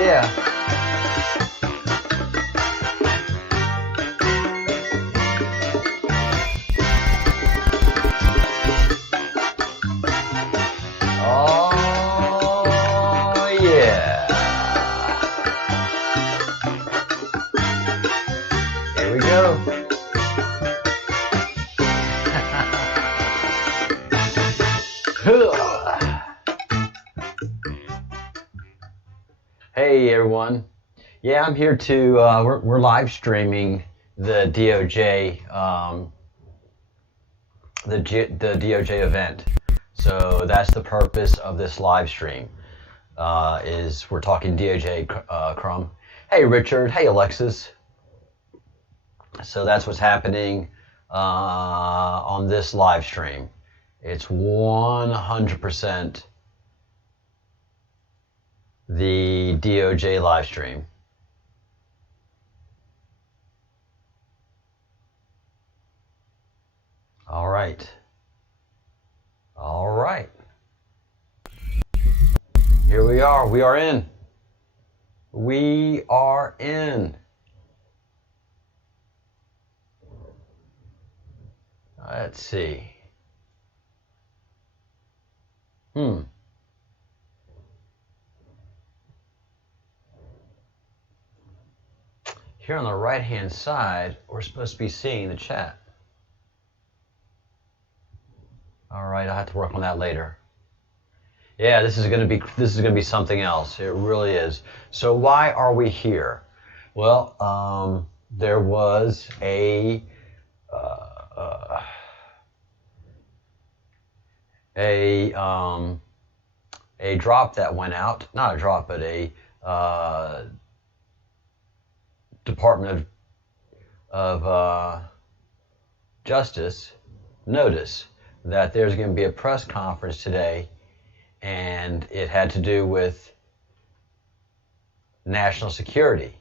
yeah. Oh, yeah. Here we go. Hey everyone. Yeah, I'm here to, we're live streaming the DOJ, the DOJ event. So that's the purpose of this live stream, is we're talking DOJ Crum. Hey Richard, hey Alexis. So that's what's happening on this live stream. It's 100% the DOJ live stream. All right. All right. Here we are. We are in. We are in. Let's see. Here on the right-hand side, we're supposed to be seeing the chat. All right, I'll have to work on that later. Yeah, this is going to be something else. It really is. So why are we here? Well, there was a drop that went out. Not a drop, but a Department of Justice notice that there's going to be a press conference today, and it had to do with national security.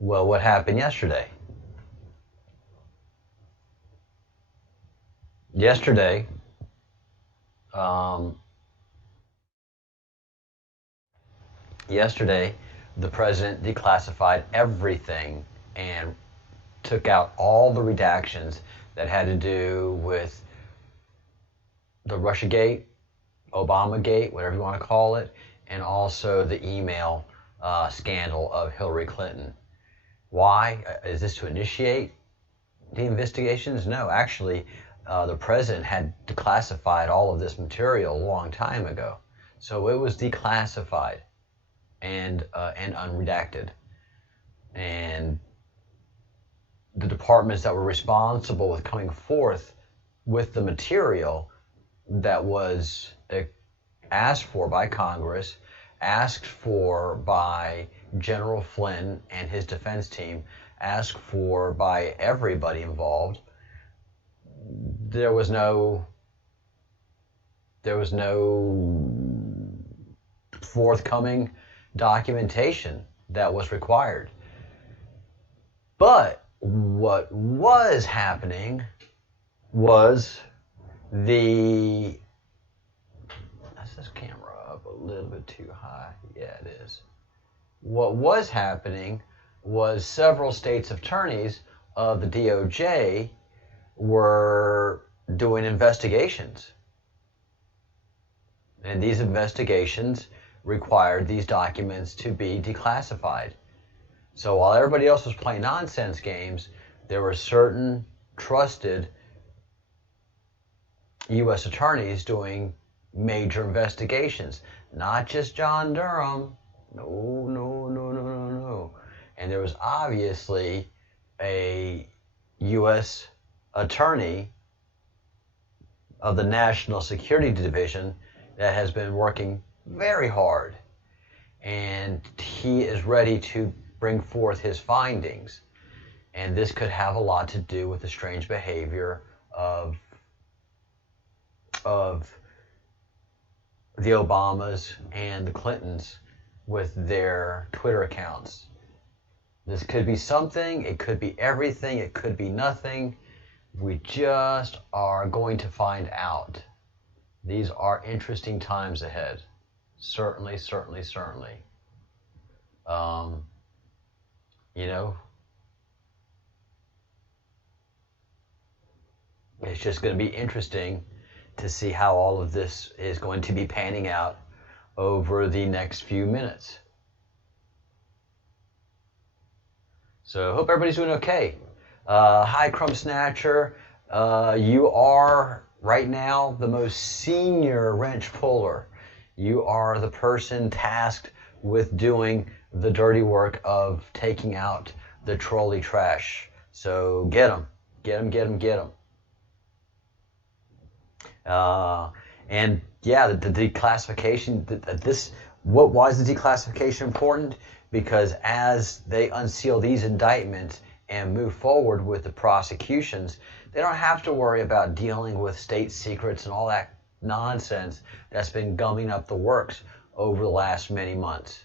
Well, what happened yesterday? Yesterday, the president declassified everything and took out all the redactions that had to do with the Russiagate, Obamagate, whatever you want to call it, and also the email scandal of Hillary Clinton. Why? Is this to initiate the investigations? No, actually, the president had declassified all of this material a long time ago. So it was declassified and unredacted. And the departments that were responsible with coming forth with the material that was asked for by Congress, asked for by General Flynn and his defense team, asked for by everybody involved, there was no forthcoming documentation that was required. But what was happening was is this camera up a little bit too high? Yeah, it is. What was happening was several states' attorneys of the DOJ were doing investigations. And these investigations required these documents to be declassified. So while everybody else was playing nonsense games, there were certain trusted U.S. attorneys doing major investigations. Not just John Durham. No. And there was obviously a U.S. attorney of the National Security Division that has been working very hard, and he is ready to bring forth his findings. And this could have a lot to do with the strange behavior of the Obamas and the Clintons with their Twitter accounts. This could be something, it could be everything, it could be nothing. We just are going to find out. These are interesting times ahead. Certainly. Um, you know, it's just going to be interesting to see how all of this is going to be panning out over the next few minutes. So hope everybody's doing okay. Hi, Crumb Snatcher. You are right now the most senior wrench puller. You are the person tasked with doing the dirty work of taking out the trolley trash. So get them, get them, get them, get them. And yeah, the declassification. Why is the declassification important? Because as they unseal these indictments and move forward with the prosecutions, they don't have to worry about dealing with state secrets and all that nonsense that's been gumming up the works over the last many months,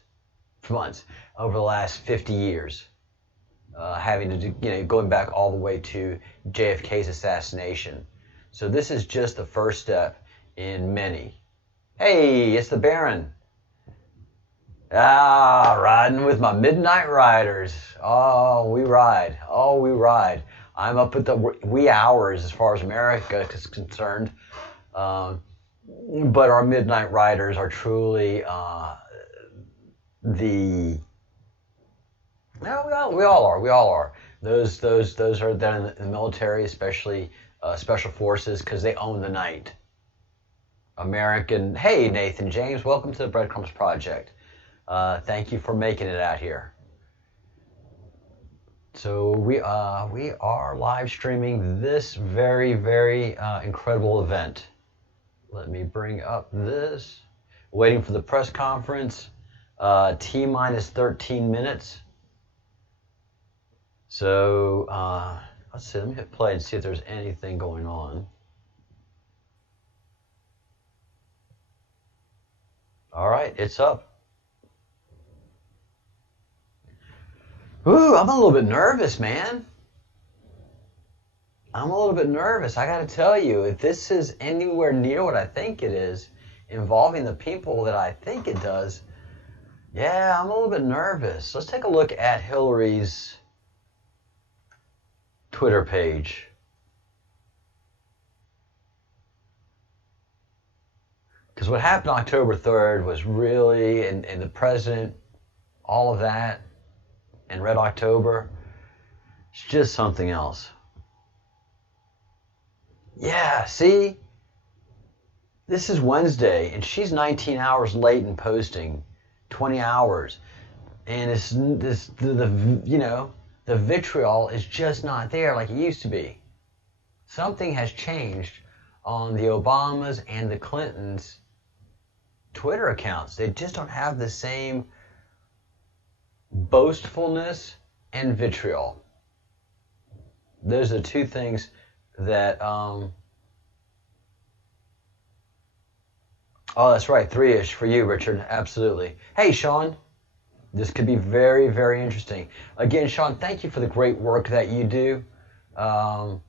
over the last 50 years, having to do, going back all the way to JFK's assassination. So this is just the first step in many. Hey, it's the Baron. Riding with my Midnight Riders. Oh, we ride. Oh, we ride. I'm up at the wee hours as far as America is concerned. But our Midnight Riders are truly we all are. Those are then in the military, especially special forces, because they own the night. American. Hey, Nathan James, welcome to the Breadcrumbs Project. Thank you for making it out here. So we are live streaming this very, very incredible event. Let me bring up this. Waiting for the press conference. T-minus 13 minutes. So let's see. Let me hit play and see if there's anything going on. All right, it's up. Ooh, I'm a little bit nervous, man. I'm a little bit nervous. I got to tell you, if this is anywhere near what I think it is, involving the people that I think it does, yeah, I'm a little bit nervous. Let's take a look at Hillary's Twitter page. Because what happened October 3rd was really, and the president, all of that, and Red October, it's just something else. Yeah, see? This is Wednesday, and she's 19 hours late in posting, 20 hours. And the vitriol is just not there like it used to be. Something has changed on the Obamas and the Clintons' Twitter accounts. They just don't have the same boastfulness and vitriol. Those are two things that oh, that's right, 3-ish for you, Richard. Absolutely. Hey, Sean, this could be very, very interesting. Again, Sean, thank you for the great work that you do. And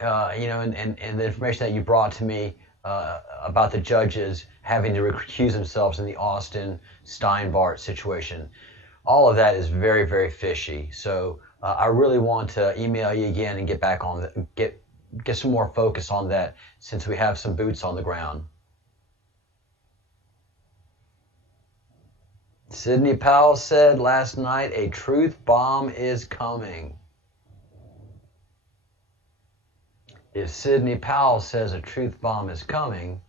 the information that you brought to me about the judges having to recuse themselves in the Austin Steinbart situation. All of that is very, very fishy. So I really want to email you again and get back on get some more focus on that, since we have some boots on the ground. Sidney Powell said last night, a truth bomb is coming. If Sidney Powell says a truth bomb is coming,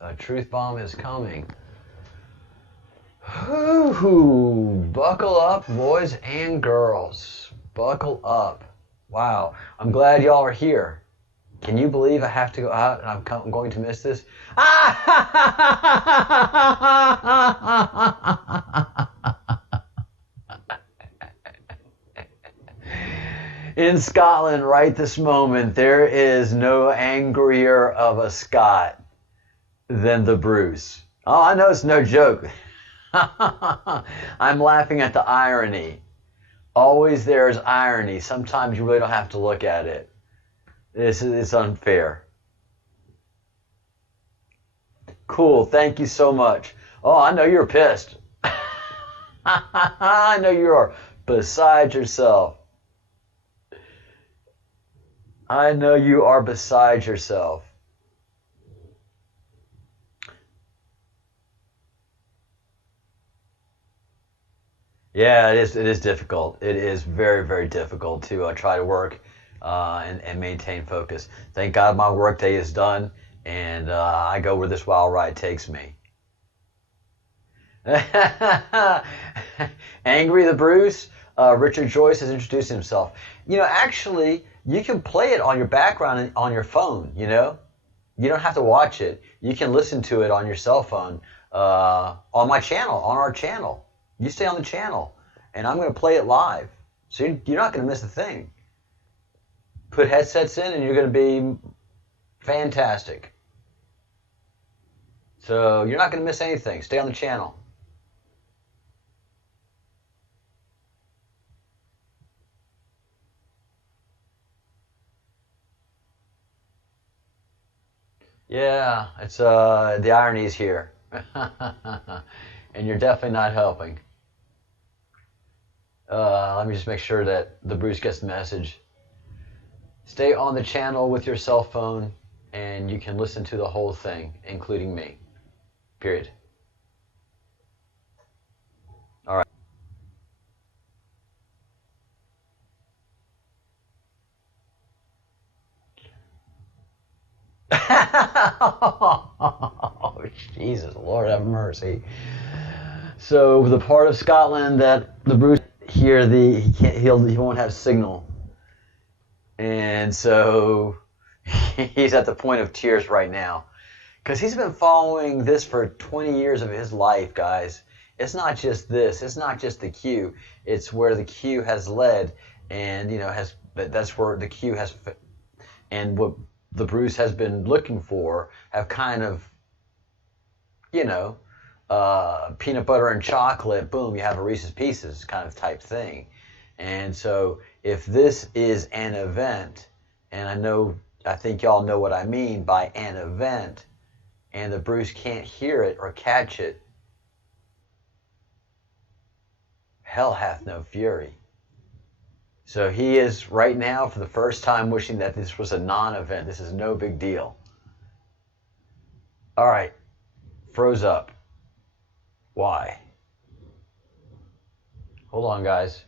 a truth bomb is coming. Ooh, buckle up, boys and girls. Buckle up. Wow, I'm glad y'all are here. Can you believe I have to go out and I'm going to miss this? In Scotland, right this moment, there is no angrier of a Scot than the Bruce. Oh, I know it's no joke. I'm laughing at the irony. Always there's irony. Sometimes you really don't have to look at it. It's unfair. Cool, thank you so much. Oh, I know you're pissed. I know you are beside yourself. I know you are beside yourself. Yeah, it is. It is difficult. It is very, very difficult to try to work and maintain focus. Thank God my workday is done, and I go where this wild ride takes me. Angry the Bruce. Richard Joyce has introduced himself. Actually, you can play it on your background and on your phone. You don't have to watch it. You can listen to it on your cell phone on my channel, on our channel. You stay on the channel, and I'm going to play it live. So you're not going to miss a thing. Put headsets in, and you're going to be fantastic. So you're not going to miss anything. Stay on the channel. Yeah, it's the irony's here. And you're definitely not helping. Let me just make sure that the Bruce gets the message. Stay on the channel with your cell phone, and you can listen to the whole thing, including me. Period. All right. Oh, Jesus, Lord have mercy. So the part of Scotland that the Bruce here, he won't have signal, and so he's at the point of tears right now because he's been following this for 20 years of his life, guys. It's not just this. It's not just the Q. It's where the Q has led, and that's where the Q has, and what the Bruce has been looking for have kind of, peanut butter and chocolate, boom, you have a Reese's Pieces kind of type thing. And so if this is an event, and I think y'all know what I mean by an event, and the Bruce can't hear it or catch it, hell hath no fury. So he is right now, for the first time, wishing that this was a non-event. This is no big deal. All right. Froze up. Why? Hold on, guys.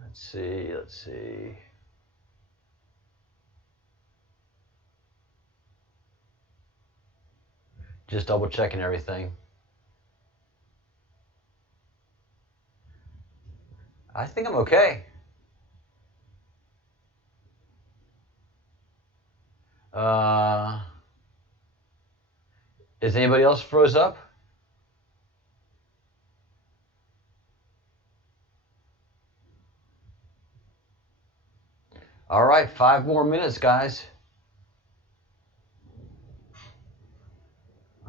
Let's see. Just double checking everything. I think I'm okay. Is anybody else froze up? All right, 5 more minutes, guys.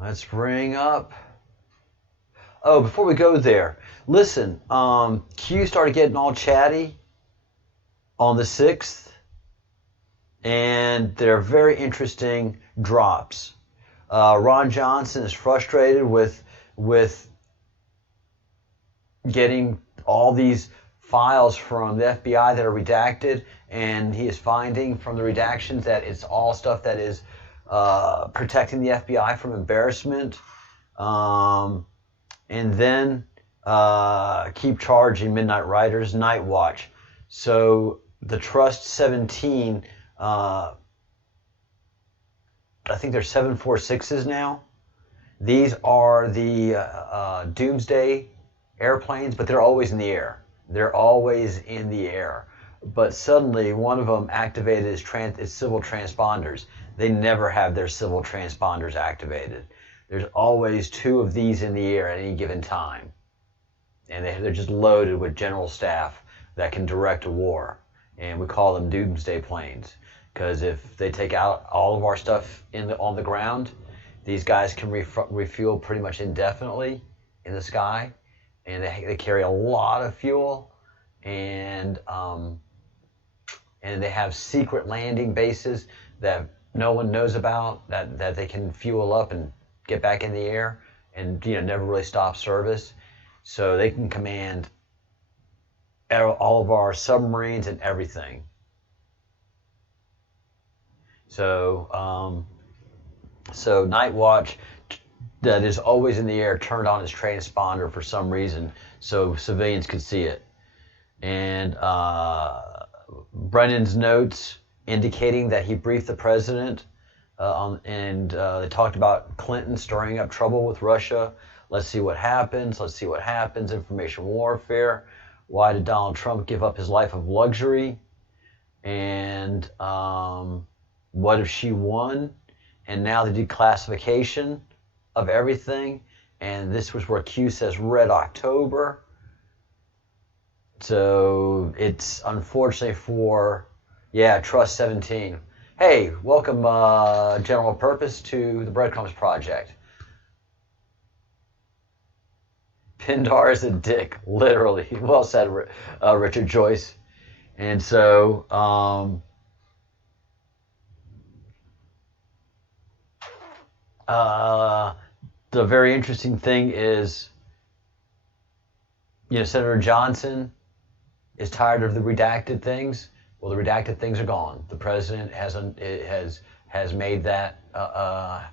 Let's bring up. Oh, before we go there, listen. Q started getting all chatty on the 6th, and they're very interesting drops. Ron Johnson is frustrated with getting all these files from the FBI that are redacted, and he is finding from the redactions that it's all stuff that is protecting the FBI from embarrassment. And then Keep Charging, Midnight Riders, Night Watch. So the Trust 17, I think they're 746s now. These are the Doomsday airplanes, but they're always in the air. They're always in the air. But suddenly one of them activated its civil transponders. They never have their civil transponders activated. There's always 2 of these in the air at any given time. And they're just loaded with general staff that can direct a war. And we call them Doomsday planes. Because if they take out all of our stuff on the ground, these guys can refuel pretty much indefinitely in the sky. And they carry a lot of fuel. And they have secret landing bases that no one knows about, that they can fuel up and get back in the air. and never really stop service. So they can command all of our submarines and everything. So Night Watch, that is always in the air, turned on his transponder for some reason so civilians could see it. And Brennan's notes indicating that he briefed the president they talked about Clinton stirring up trouble with Russia. Let's see what happens. Information warfare. Why did Donald Trump give up his life of luxury? And what if she won? And now the declassification of everything. And this was where Q says Red October. So it's unfortunately for, Trust 17. Hey, welcome, General Purpose, to the Breadcrumbs Project. Pindar is a dick, literally. Well said, Richard Joyce. And so, the very interesting thing is, Senator Johnson is tired of the redacted things. Well, the redacted things are gone. The president has made that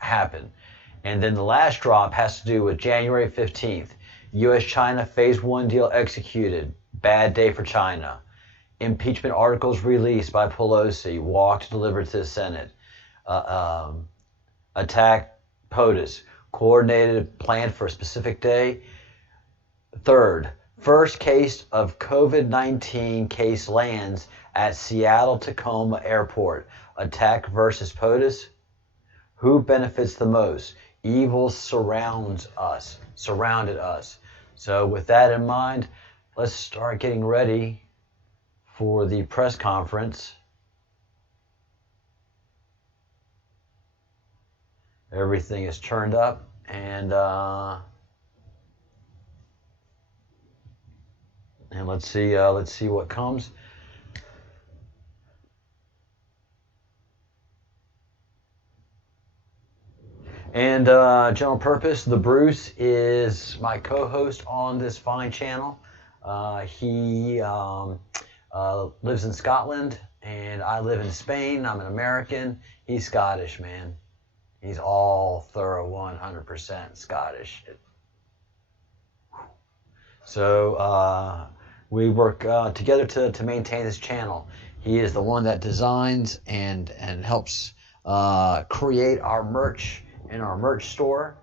happen. And then the last drop has to do with January 15th. U.S.-China Phase 1 deal executed. Bad day for China. Impeachment articles released by Pelosi. Walked delivered to the Senate. Attack POTUS. Coordinated, planned for a specific day. Third, first case of COVID-19 case lands at Seattle-Tacoma Airport. Attack versus POTUS. Who benefits the most? Evil surrounded us. So with that in mind, let's start getting ready for the press conference. Everything is turned up, and let's see what comes. And General Purpose, the Bruce, is my co-host on this fine channel. He lives in Scotland, and I live in Spain. I'm an American. He's Scottish, man. He's all thorough 100% Scottish. So we work together to maintain this channel. He is the one that designs and helps create our merch in our merch store.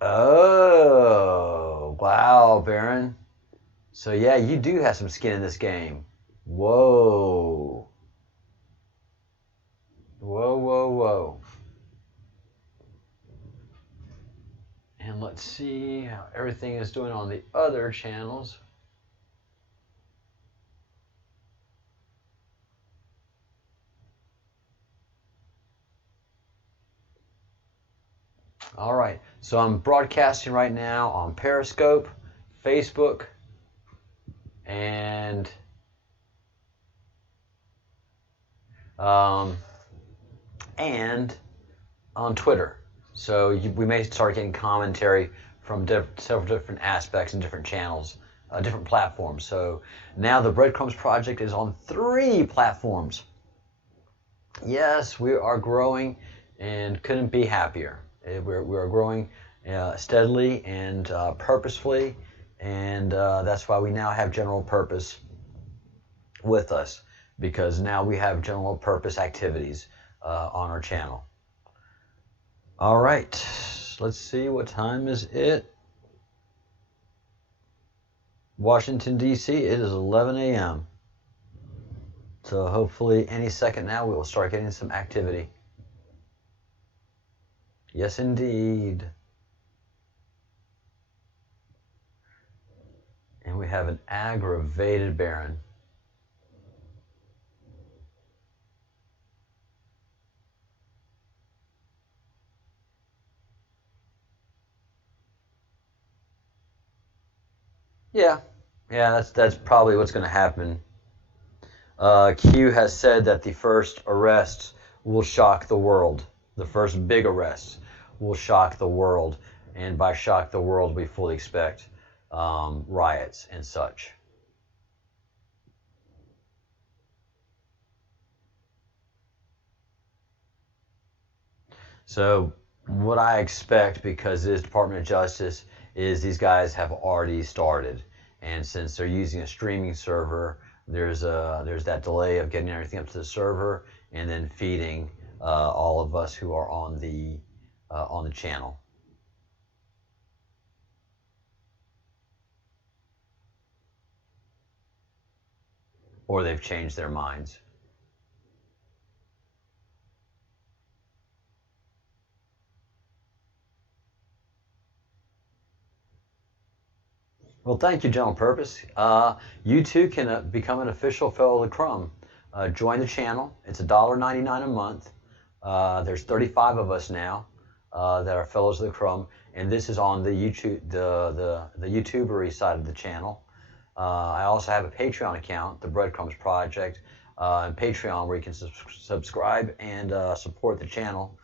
Oh, wow, Baron. So yeah, you do have some skin in this game. Whoa. Whoa. And let's see how everything is doing on the other channels. All right, so I'm broadcasting right now on Periscope, Facebook, and on Twitter. So we may start getting commentary from several different aspects and different channels, different platforms. So now the Breadcrumbs Project is on 3 platforms. Yes, we are growing and couldn't be happier. We're growing steadily and purposefully, and that's why we now have General Purpose with us, because now we have general purpose activities on our channel. All right, let's see, what time is it? Washington, D.C., it is 11 a.m. So hopefully any second now we will start getting some activity. Yes, indeed. And we have an aggravated Baron. Yeah, that's probably what's going to happen. Q has said that the first arrests will shock the world. The first big arrests will shock the world. And by shock the world, we fully expect riots and such. So what I expect, because it is Department of Justice, is these guys have already started. And since they're using a streaming server, there's that delay of getting everything up to the server and then feeding all of us who are on the channel. Or they've changed their minds. Well, thank you, General Purpose. You too can become an official fellow of the Crumb. Join the channel. It's $1.99 a month. There's 35 of us now that are fellows of the Crumb, and this is on the YouTube, the YouTubery side of the channel. I also have a Patreon account, the Breadcrumbs Project, and Patreon, where you can subscribe and support the channel,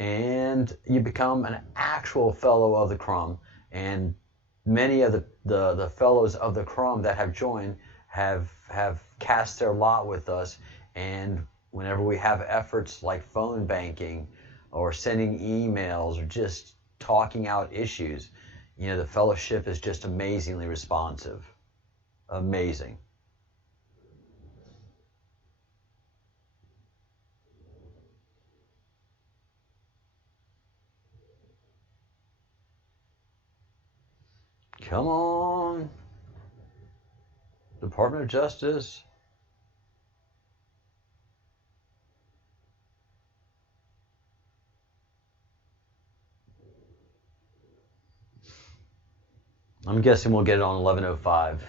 and you become an actual fellow of the Crumb. And many of the fellows of the Crumb that have joined have cast their lot with us, and whenever we have efforts like phone banking or sending emails or just talking out issues, you know, the fellowship is just amazingly responsive. Amazing. Come on, Department of Justice. I'm guessing we'll get it on 11:05.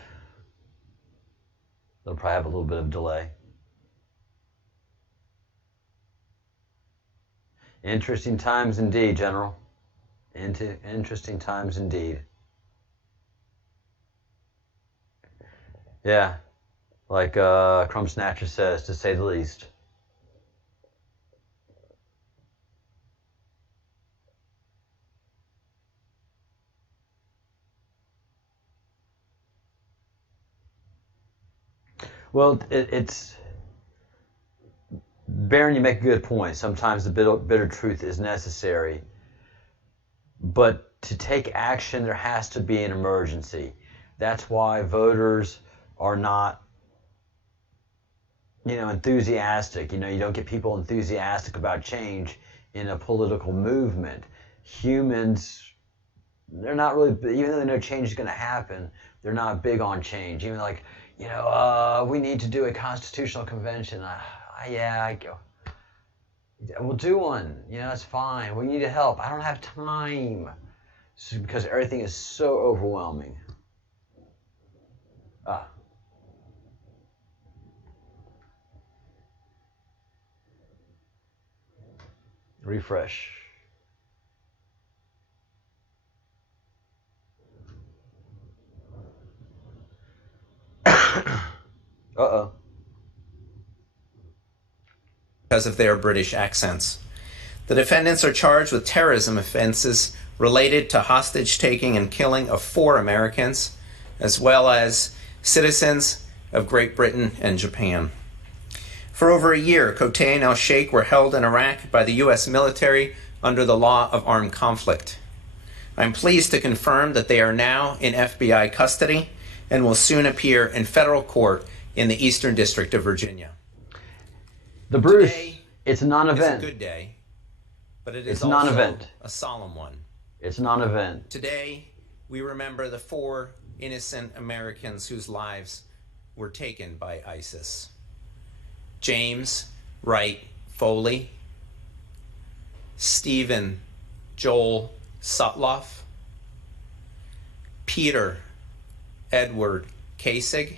They'll probably have a little bit of delay. Interesting times indeed, General. Interesting times indeed. Yeah, like Crumb Snatcher says, to say the least. Well, it's Baron, you make a good point. Sometimes the bitter truth is necessary. But to take action, there has to be an emergency. That's why voters are not, enthusiastic. You don't get people enthusiastic about change in a political movement. Humans, they're not really, even though they know change is going to happen, they're not big on change. Even like, we need to do a constitutional convention. We'll do one. It's fine. We need help. I don't have time because everything is so overwhelming. Refresh. Uh-oh. Because of their British accents. The defendants are charged with terrorism offenses related to hostage-taking and killing of 4 Americans, as well as citizens of Great Britain and Japan. For over a year, Kotay and al-Sheikh were held in Iraq by the U.S. military under the law of armed conflict. I'm pleased to confirm that they are now in FBI custody and will soon appear in federal court in the Eastern District of Virginia. The Bruce, it's a non-event. It's a good day, but it is also a solemn one. It's a non-event. Today, we remember the 4 innocent Americans whose lives were taken by ISIS. James Wright Foley, Stephen Joel Sutloff, Peter Edward Kasich,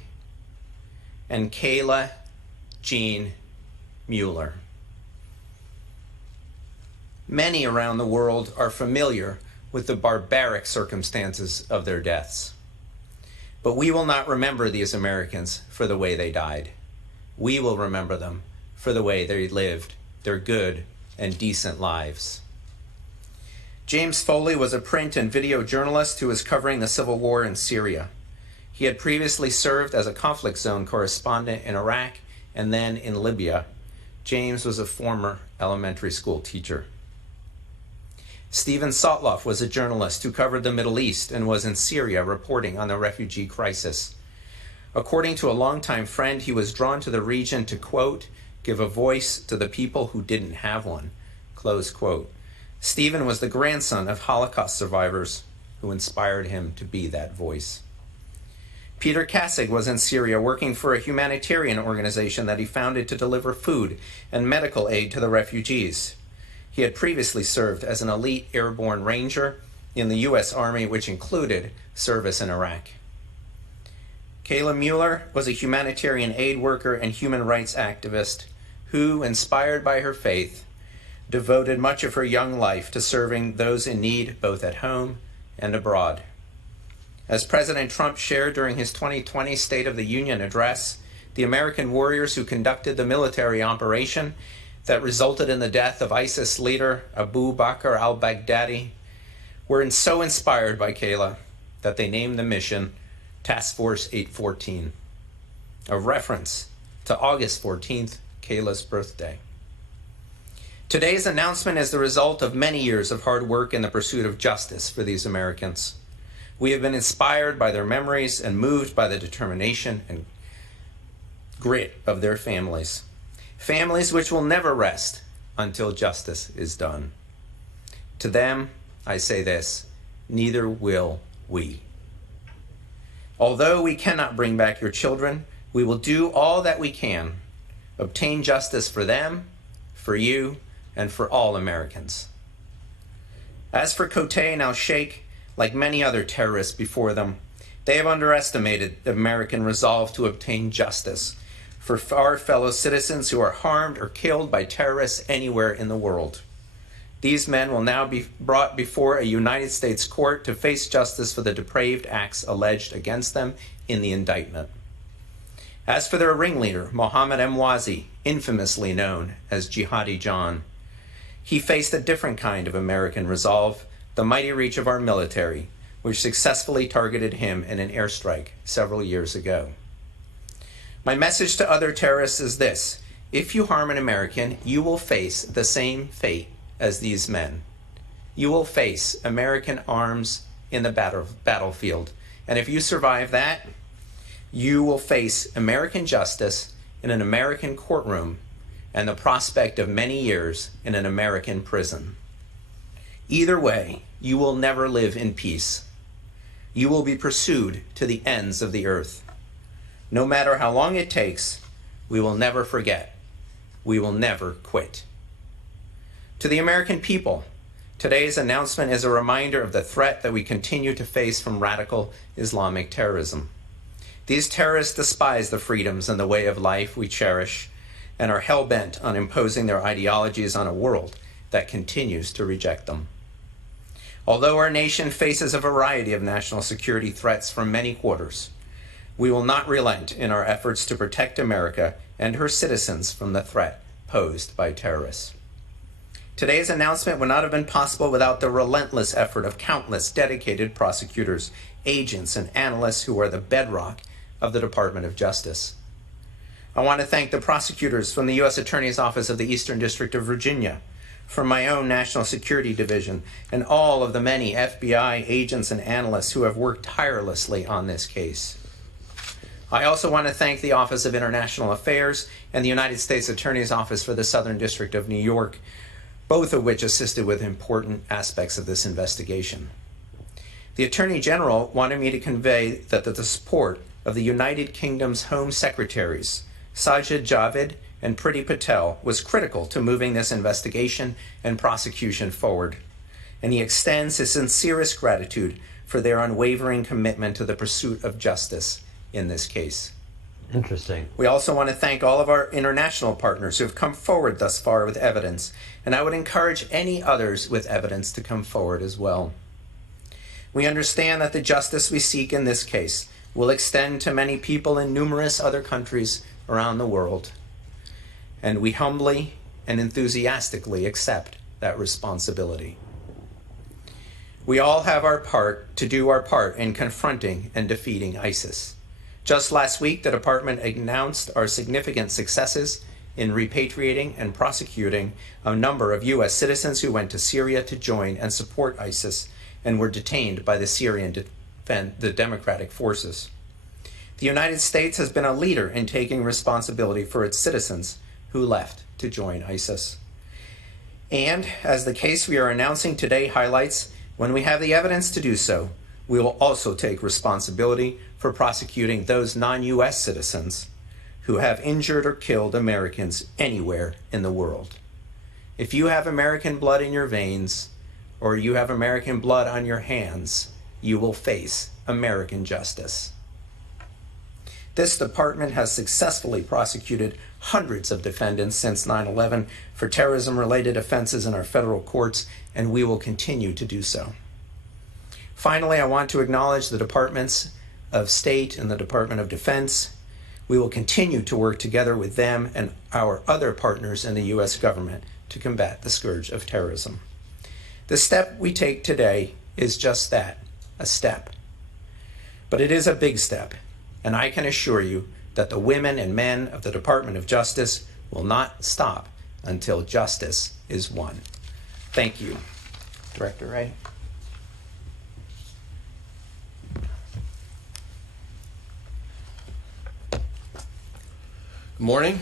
and Kayla Jean Mueller. Many around the world are familiar with the barbaric circumstances of their deaths. But we will not remember these Americans for the way they died. We will remember them for the way they lived their good and decent lives. James Foley was a print and video journalist who was covering the civil war in Syria. He had previously served as a conflict zone correspondent in Iraq and then in Libya. James was a former elementary school teacher. Stephen Sotloff was a journalist who covered the Middle East and was in Syria reporting on the refugee crisis. According to a longtime friend, he was drawn to the region to, quote, give a voice to the people who didn't have one, close quote. Stephen was the grandson of Holocaust survivors who inspired him to be that voice. Peter Kassig was in Syria working for a humanitarian organization that he founded to deliver food and medical aid to the refugees. He had previously served as an elite airborne ranger in the U.S. Army, which included service in Iraq. Kayla Mueller was a humanitarian aid worker and human rights activist who, inspired by her faith, devoted much of her young life to serving those in need both at home and abroad. As President Trump shared during his 2020 State of the Union address, the American warriors who conducted the military operation that resulted in the death of ISIS leader Abu Bakr al-Baghdadi were so inspired by Kayla that they named the mission Task Force 814, a reference to August 14th, Kayla's birthday. Today's announcement is the result of many years of hard work in the pursuit of justice for these Americans. We have been inspired by their memories and moved by the determination and grit of their families. Families which will never rest until justice is done. To them, I say this, neither will we. Although we cannot bring back your children, we will do all that we can, obtain justice for them, for you, and for all Americans. As for Kotay and al-Sheikh, like many other terrorists before them, they have underestimated the American resolve to obtain justice for our fellow citizens who are harmed or killed by terrorists anywhere in the world. These men will now be brought before a United States court to face justice for the depraved acts alleged against them in the indictment. As for their ringleader, Mohammed Emwazi, infamously known as Jihadi John, he faced a different kind of American resolve, the mighty reach of our military, which successfully targeted him in an airstrike several years ago. My message to other terrorists is this: if you harm an American, you will face the same fate as these men. You will face American arms in the battlefield. And if you survive that, you will face American justice in an American courtroom and the prospect of many years in an American prison. Either way, you will never live in peace. You will be pursued to the ends of the earth. No matter how long it takes, we will never forget. We will never quit. To the American people, today's announcement is a reminder of the threat that we continue to face from radical Islamic terrorism. These terrorists despise the freedoms and the way of life we cherish and are hell-bent on imposing their ideologies on a world that continues to reject them. Although our nation faces a variety of national security threats from many quarters, we will not relent in our efforts to protect America and her citizens from the threat posed by terrorists. Today's announcement would not have been possible without the relentless effort of countless dedicated prosecutors, agents, and analysts who are the bedrock of the Department of Justice. I want to thank the prosecutors from the U.S. Attorney's Office of the Eastern District of Virginia, from my own National Security Division, and all of the many FBI agents and analysts who have worked tirelessly on this case. I also want to thank the Office of International Affairs and the United States Attorney's Office for the Southern District of New York, both of which assisted with important aspects of this investigation. The Attorney General wanted me to convey that the support of the United Kingdom's Home Secretaries, Sajid Javid and Priti Patel, was critical to moving this investigation and prosecution forward, and he extends his sincerest gratitude for their unwavering commitment to the pursuit of justice in this case. Interesting. We also want to thank all of our international partners who have come forward thus far with evidence, and I would encourage any others with evidence to come forward as well. We understand that the justice we seek in this case will extend to many people in numerous other countries around the world, and we humbly and enthusiastically accept that responsibility. We all have our part to do our part in confronting and defeating ISIS. Just last week, the department announced our significant successes in repatriating and prosecuting a number of U.S. citizens who went to Syria to join and support ISIS and were detained by the the Democratic Forces. The United States has been a leader in taking responsibility for its citizens who left to join ISIS. And, as the case we are announcing today highlights, when we have the evidence to do so, we will also take responsibility for prosecuting those non-U.S. citizens who have injured or killed Americans anywhere in the world. If you have American blood in your veins, or you have American blood on your hands, you will face American justice. This department has successfully prosecuted hundreds of defendants since 9/11 for terrorism-related offenses in our federal courts, and we will continue to do so. Finally, I want to acknowledge the Departments of State and the Department of Defense. We will continue to work together with them and our other partners in the U.S. government to combat the scourge of terrorism. The step we take today is just that, a step. But it is a big step, and I can assure you that the women and men of the Department of Justice will not stop until justice is won. Thank you. Director Wray. Good morning.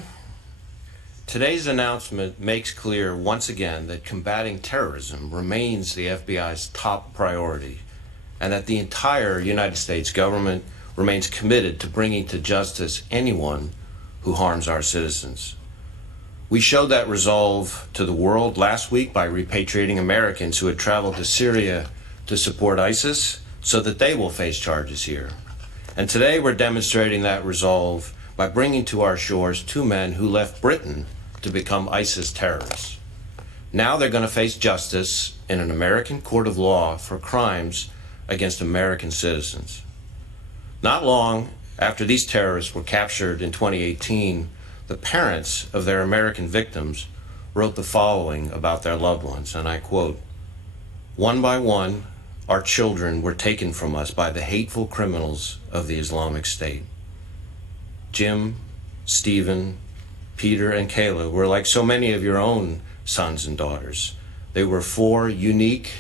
Today's announcement makes clear once again that combating terrorism remains the FBI's top priority, and that the entire United States government remains committed to bringing to justice anyone who harms our citizens. We showed that resolve to the world last week by repatriating Americans who had traveled to Syria to support ISIS so that they will face charges here. And today we're demonstrating that resolve by bringing to our shores two men who left Britain to become ISIS terrorists. Now they're going to face justice in an American court of law for crimes against American citizens. Not long after these terrorists were captured in 2018, the parents of their American victims wrote the following about their loved ones, and I quote, "One by one, our children were taken from us by the hateful criminals of the Islamic State. Jim, Stephen, Peter, and Kayla were like so many of your own sons and daughters. They were four unique,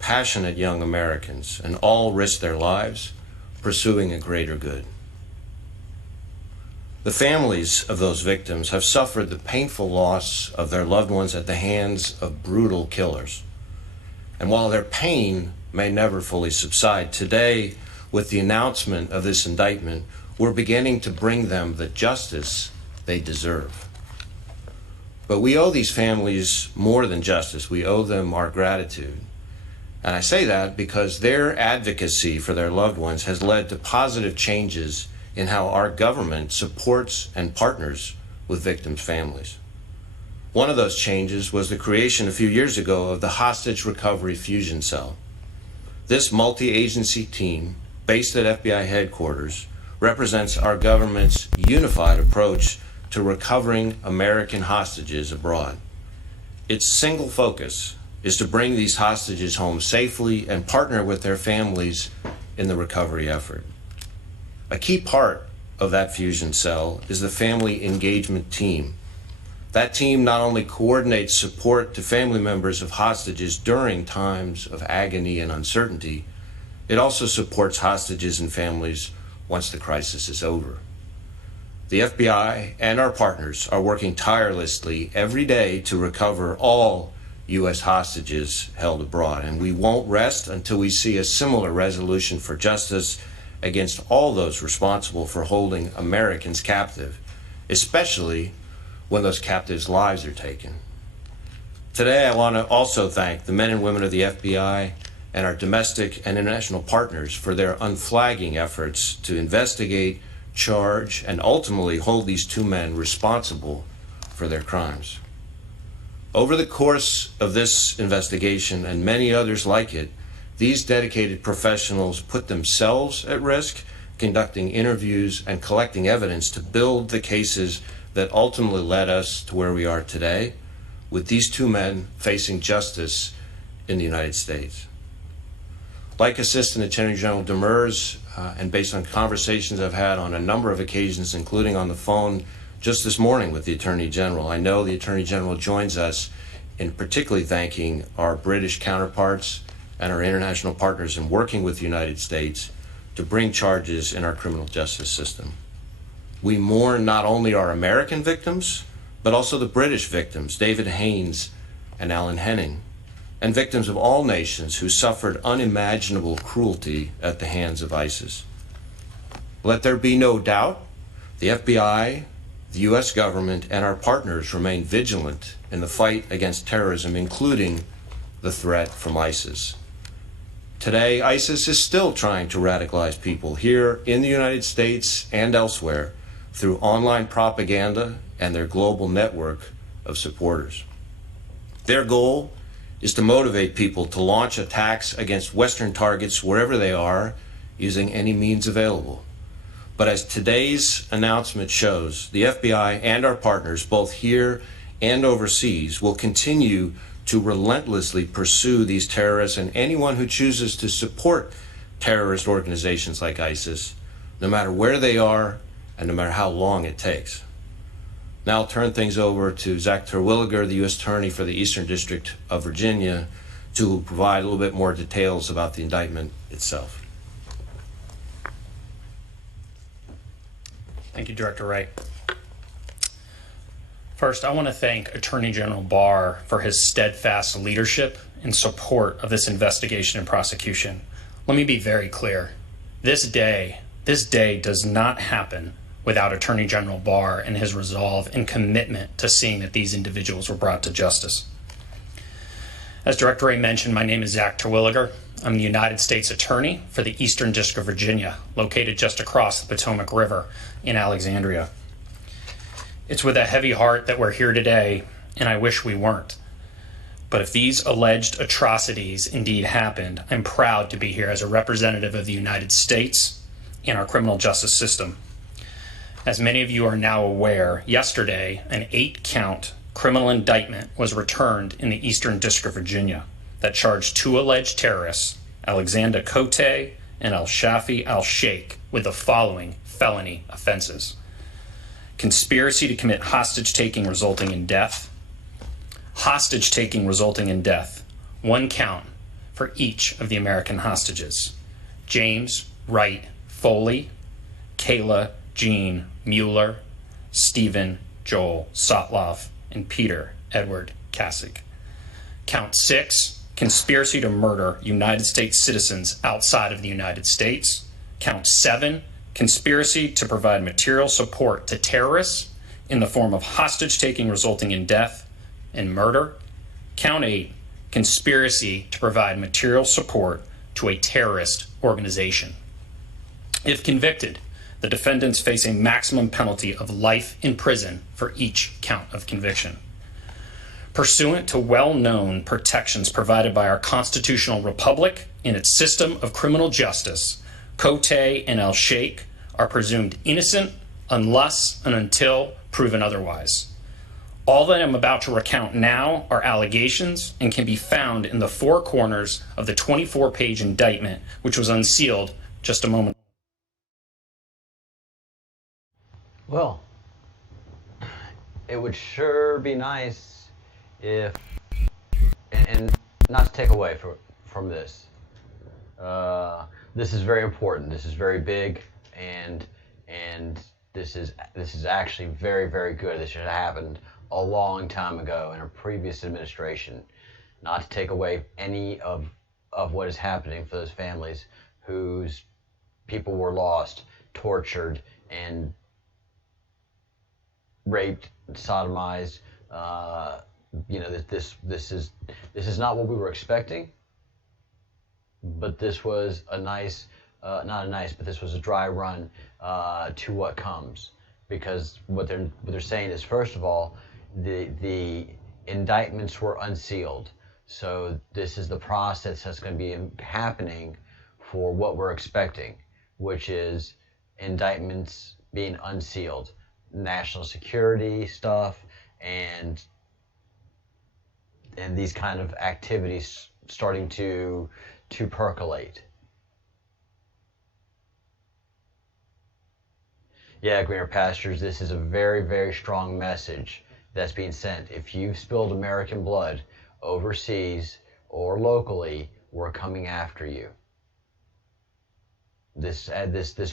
passionate young Americans, and all risked their lives pursuing a greater good. The families of those victims have suffered the painful loss of their loved ones at the hands of brutal killers. And while their pain may never fully subside, today, with the announcement of this indictment, we're beginning to bring them the justice they deserve. But we owe these families more than justice. We owe them our gratitude. And I say that because their advocacy for their loved ones has led to positive changes in how our government supports and partners with victims' families. One of those changes was the creation a few years ago of the Hostage Recovery Fusion Cell. This multi-agency team, based at FBI headquarters, represents our government's unified approach to recovering American hostages abroad. Its single focus is to bring these hostages home safely and partner with their families in the recovery effort. A key part of that fusion cell is the family engagement team. That team not only coordinates support to family members of hostages during times of agony and uncertainty, it also supports hostages and families once the crisis is over. The FBI and our partners are working tirelessly every day to recover all U.S. hostages held abroad, and we won't rest until we see a similar resolution for justice against all those responsible for holding Americans captive, especially when those captives' lives are taken. Today, I want to also thank the men and women of the FBI and our domestic and international partners for their unflagging efforts to investigate, charge, and ultimately hold these two men responsible for their crimes. Over the course of this investigation and many others like it, these dedicated professionals put themselves at risk, conducting interviews and collecting evidence to build the cases that ultimately led us to where we are today with these two men facing justice in the United States. Like Assistant Attorney General Demers, and based on conversations I've had on a number of occasions, including on the phone just this morning with the Attorney General, I know the Attorney General joins us in particularly thanking our British counterparts and our international partners in working with the United States to bring charges in our criminal justice system. We mourn not only our American victims, but also the British victims, David Haynes and Alan Henning, and victims of all nations who suffered unimaginable cruelty at the hands of ISIS. Let there be no doubt, the FBI, the U.S. government, and our partners remain vigilant in the fight against terrorism, including the threat from ISIS. Today, ISIS is still trying to radicalize people here in the United States and elsewhere through online propaganda and their global network of supporters. Their goal is to motivate people to launch attacks against Western targets wherever they are, using any means available. But as today's announcement shows, the FBI and our partners, both here and overseas, will continue to relentlessly pursue these terrorists and anyone who chooses to support terrorist organizations like ISIS, no matter where they are and no matter how long it takes. Now I'll turn things over to Zach Terwilliger, the U.S. Attorney for the Eastern District of Virginia, to provide a little bit more details about the indictment itself. Thank you, Director Wright. First, I want to thank Attorney General Barr for his steadfast leadership and support of this investigation and prosecution. Let me be very clear. This day does not happen without Attorney General Barr and his resolve and commitment to seeing that these individuals were brought to justice. As Director Wright mentioned, my name is Zach Terwilliger. I'm the United States Attorney for the Eastern District of Virginia, located just across the Potomac River in Alexandria. It's with a heavy heart that we're here today, and I wish we weren't. But if these alleged atrocities indeed happened, I'm proud to be here as a representative of the United States and our criminal justice system. As many of you are now aware, yesterday an 8-count criminal indictment was returned in the Eastern District of Virginia that charged 2 alleged terrorists, Alexander Cote and Al-Shafi Al-Sheikh, with the following felony offenses: conspiracy to commit hostage-taking resulting in death, hostage-taking resulting in death, 1 count for each of the American hostages: James Wright Foley, Kayla Jean Mueller, Stephen Joel Sotloff, and Peter Edward Kasich. Count 6, conspiracy to murder United States citizens outside of the United States. Count 7, conspiracy to provide material support to terrorists in the form of hostage-taking resulting in death and murder. Count 8, conspiracy to provide material support to a terrorist organization. If convicted, the defendants face a maximum penalty of life in prison for each count of conviction. Pursuant to well-known protections provided by our constitutional republic and its system of criminal justice, Cote and Al-Sheikh are presumed innocent unless and until proven otherwise. All that I'm about to recount now are allegations and can be found in the 4 corners of the 24-page indictment, which was unsealed just a moment. Well, it would sure be nice if, and not to take away from this, this is very important. This is very big, and this is actually very, very good. This should have happened a long time ago in a previous administration. Not to take away any of what is happening for those families whose people were lost, tortured, and raped, sodomized. This is not what we were expecting, but this was a nice, but this was a dry run to what comes, because what they're saying is, first of all, the indictments were unsealed, so this is the process that's going to be happening for what we're expecting, which is indictments being unsealed, national security stuff, and these kind of activities starting to percolate. Yeah, greener pastures, this is a very, very strong message that's being sent. If you've spilled American blood overseas or locally, we're coming after you. This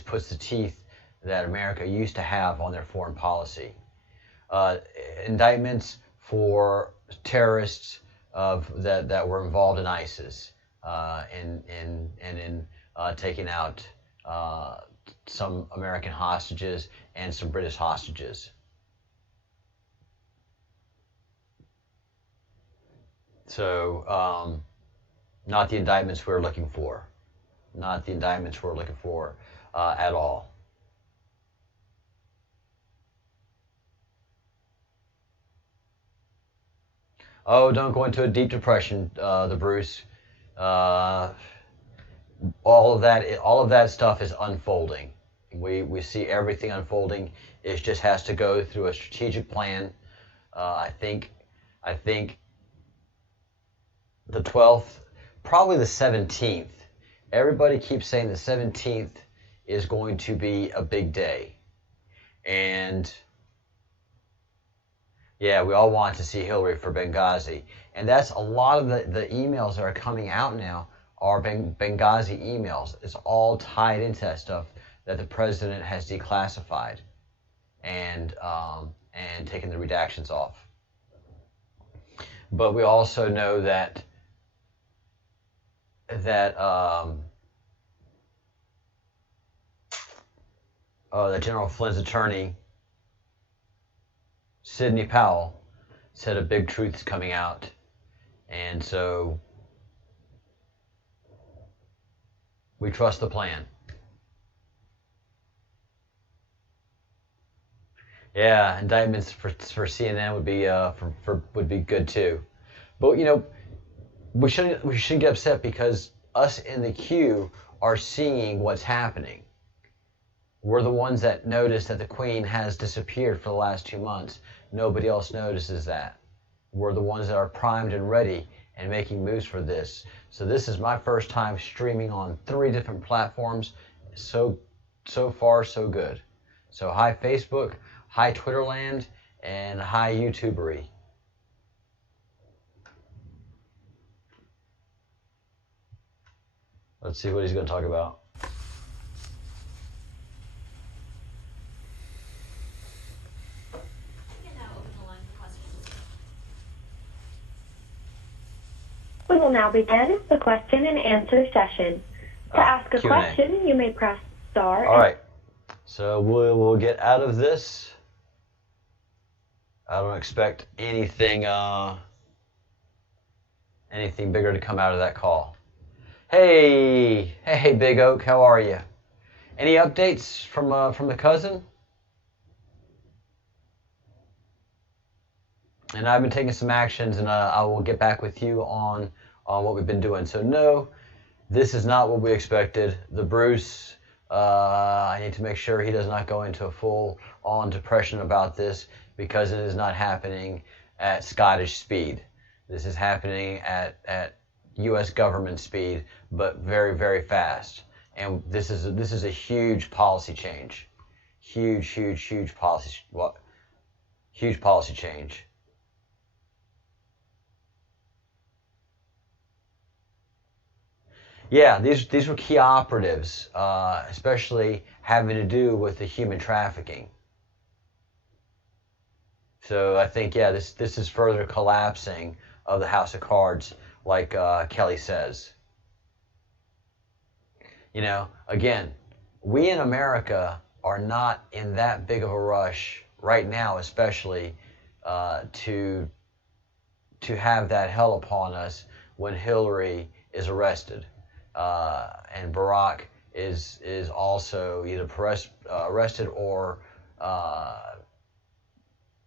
puts the teeth that America used to have on their foreign policy. Indictments for terrorists that were involved in ISIS and in taking out some American hostages and some British hostages. So, not the indictments we're looking for. Not the indictments we're looking for at all. Oh, don't go into a deep depression, the Bruce. All of that stuff is unfolding. We see everything unfolding. It just has to go through a strategic plan. I think the 12th, probably the 17th. Everybody keeps saying the 17th is going to be a big day. And yeah, we all want to see Hillary for Benghazi. And that's a lot of the emails that are coming out now are Benghazi emails. It's all tied into that stuff that the president has declassified and taken the redactions off. But we also know that General Flynn's attorney, Sidney Powell, said a big truth is coming out. And so we trust the plan. Yeah, indictments for CNN would be good too. But we shouldn't get upset because us in the queue are seeing what's happening. We're the ones that notice that the Queen has disappeared for the last 2 months. Nobody else notices that. We're the ones that are primed and ready and making moves for this. So this is my first time streaming on 3 different platforms. So far, so good. So hi Facebook, hi Twitterland, and hi YouTubery. Let's see what he's going to talk about. We will now begin the question and answer session. To ask a Q&A. question, you may press star. All right. So we'll get out of this. I don't expect anything bigger to come out of that call. Hey, Big Oak, how are you? Any updates from the cousin? And I've been taking some actions, and I will get back with you on what we've been doing. So no, this is not what we expected. The Bruce, I need to make sure he does not go into a full-on depression about this because it is not happening at Scottish speed. This is happening at U.S. government speed, but very, very fast. And this is a huge policy change. Huge policy change. Yeah, these were key operatives, especially having to do with the human trafficking. So I think, yeah, this is further collapsing of the House of Cards, like Kelly says. Again, we in America are not in that big of a rush right now, especially to have that hell upon us when Hillary is arrested. And Barack is also either arrested or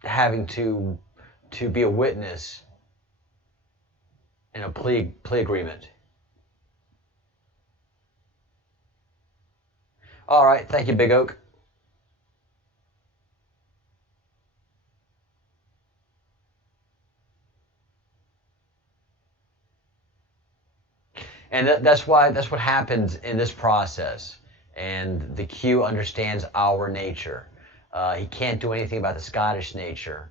having to be a witness in a plea agreement. All right, thank you, Big Oak. And that's what happens in this process. And the Q understands our nature. He can't do anything about the Scottish nature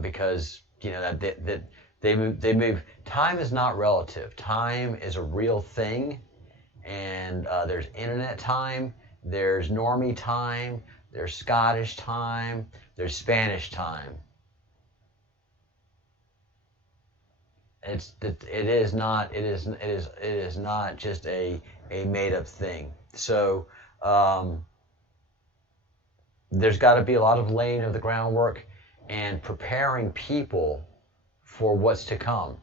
because that they move. Time is not relative. Time is a real thing, and there's internet time, there's normie time, there's Scottish time, there's Spanish time. It is not just a made up thing. So there's got to be a lot of laying of the groundwork and preparing people for what's to come.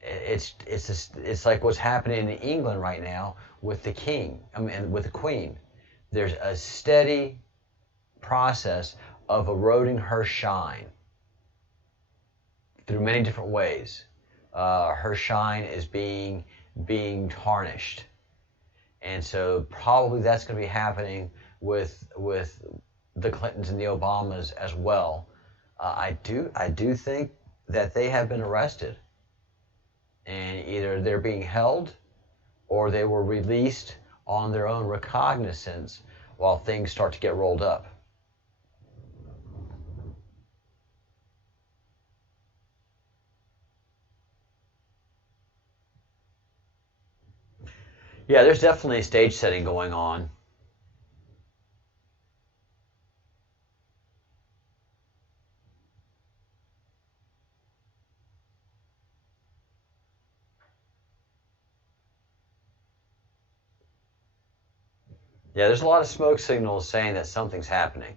It's like what's happening in England right now with the king, with the queen. There's a steady process of eroding her shine through many different ways. Her shine is being tarnished, and so probably that's going to be happening with the Clintons and the Obamas as well. I do think that they have been arrested, and either they're being held or they were released on their own recognizance while things start to get rolled up. Yeah, there's definitely a stage setting going on. Yeah, there's a lot of smoke signals saying that something's happening.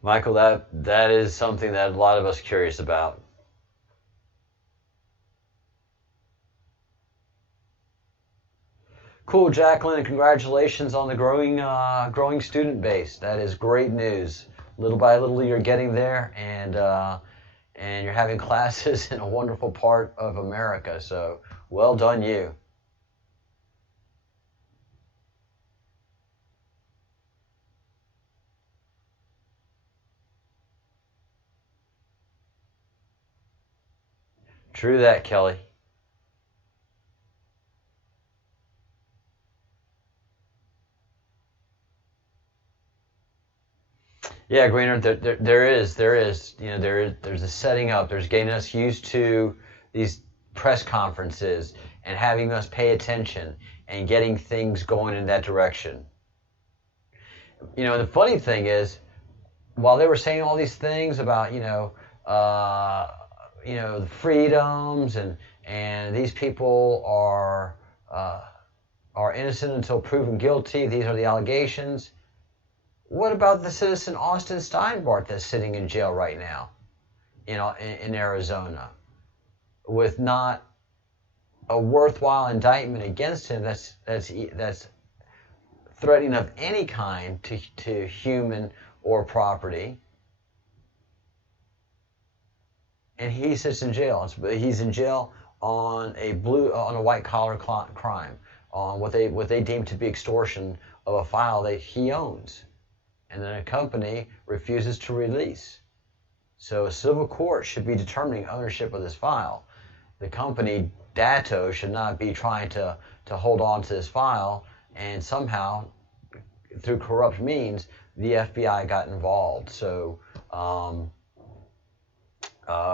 Michael, that is something that a lot of us are curious about. Cool, Jacqueline, and congratulations on the growing student base. That is great news. Little by little, you're getting there, and you're having classes in a wonderful part of America. So, well done, you. True that, Kelly. Yeah, Greener, there's a setting up. There's getting us used to these press conferences and having us pay attention and getting things going in that direction. The funny thing is, while they were saying all these things about, the freedoms and these people are innocent until proven guilty. These are the allegations. What about the citizen Austin Steinbart that's sitting in jail right now, in Arizona, with not a worthwhile indictment against him that's threatening of any kind to human or property, and he sits in jail. He's in jail on a white collar crime, on what they deem to be extortion of a file that he owns, and then a company refuses to release. So a civil court should be determining ownership of this file. The company Datto should not be trying to hold on to this file, and somehow through corrupt means the FBI got involved. So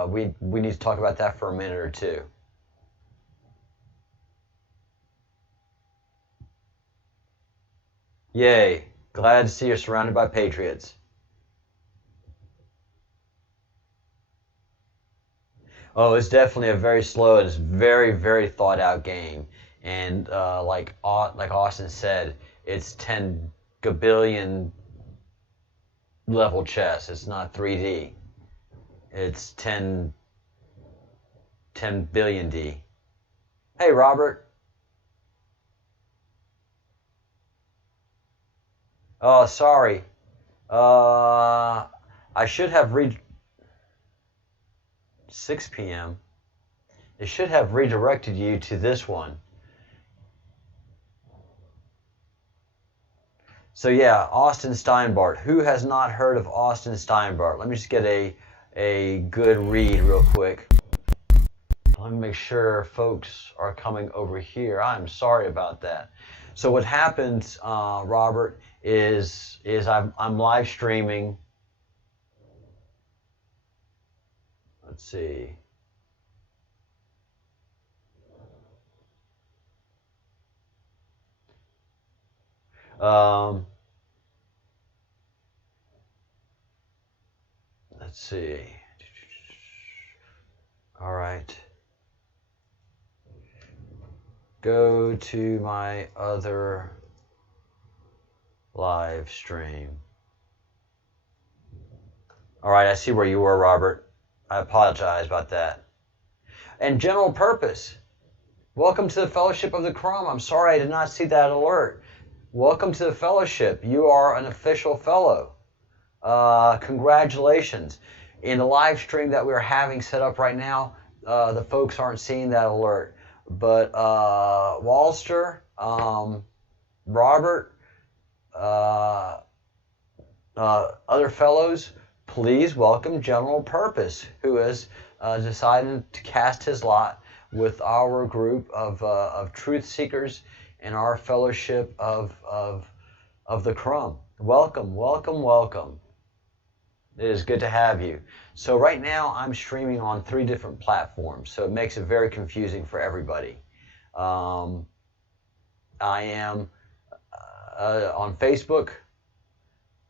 we need to talk about that for a minute or two. Yay. Glad to see you're surrounded by patriots. Oh, it's definitely a very slow and it's very, very thought out game. And like Austin said, it's 10 gabillion level chess. It's not 3D. It's 10 billion D. Hey, Robert. Oh, sorry. I should have 6 p.m. It should have redirected you to this one. So yeah, Austin Steinbart. Who has not heard of Austin Steinbart? Let me just get a good read real quick. Let me make sure folks are coming over here. I'm sorry about that. So what happens, Robert, is I'm live streaming. Let's see. Let's see. All right. Go to my other live stream. All right, I see where you were, Robert. I apologize about that. And general purpose. Welcome to the Fellowship of the Crumb. I'm sorry I did not see that alert. Welcome to the fellowship. You are an official fellow. Congratulations. In the live stream that we're having set up right now, the folks aren't seeing that alert. But Walster, Robert, other fellows, please welcome General Purpose, who has decided to cast his lot with our group of truth seekers in our fellowship of the Crumb. Welcome, welcome, welcome. It is good to have you. So right now I'm streaming on 3 different platforms, so it makes it very confusing for everybody. I am on Facebook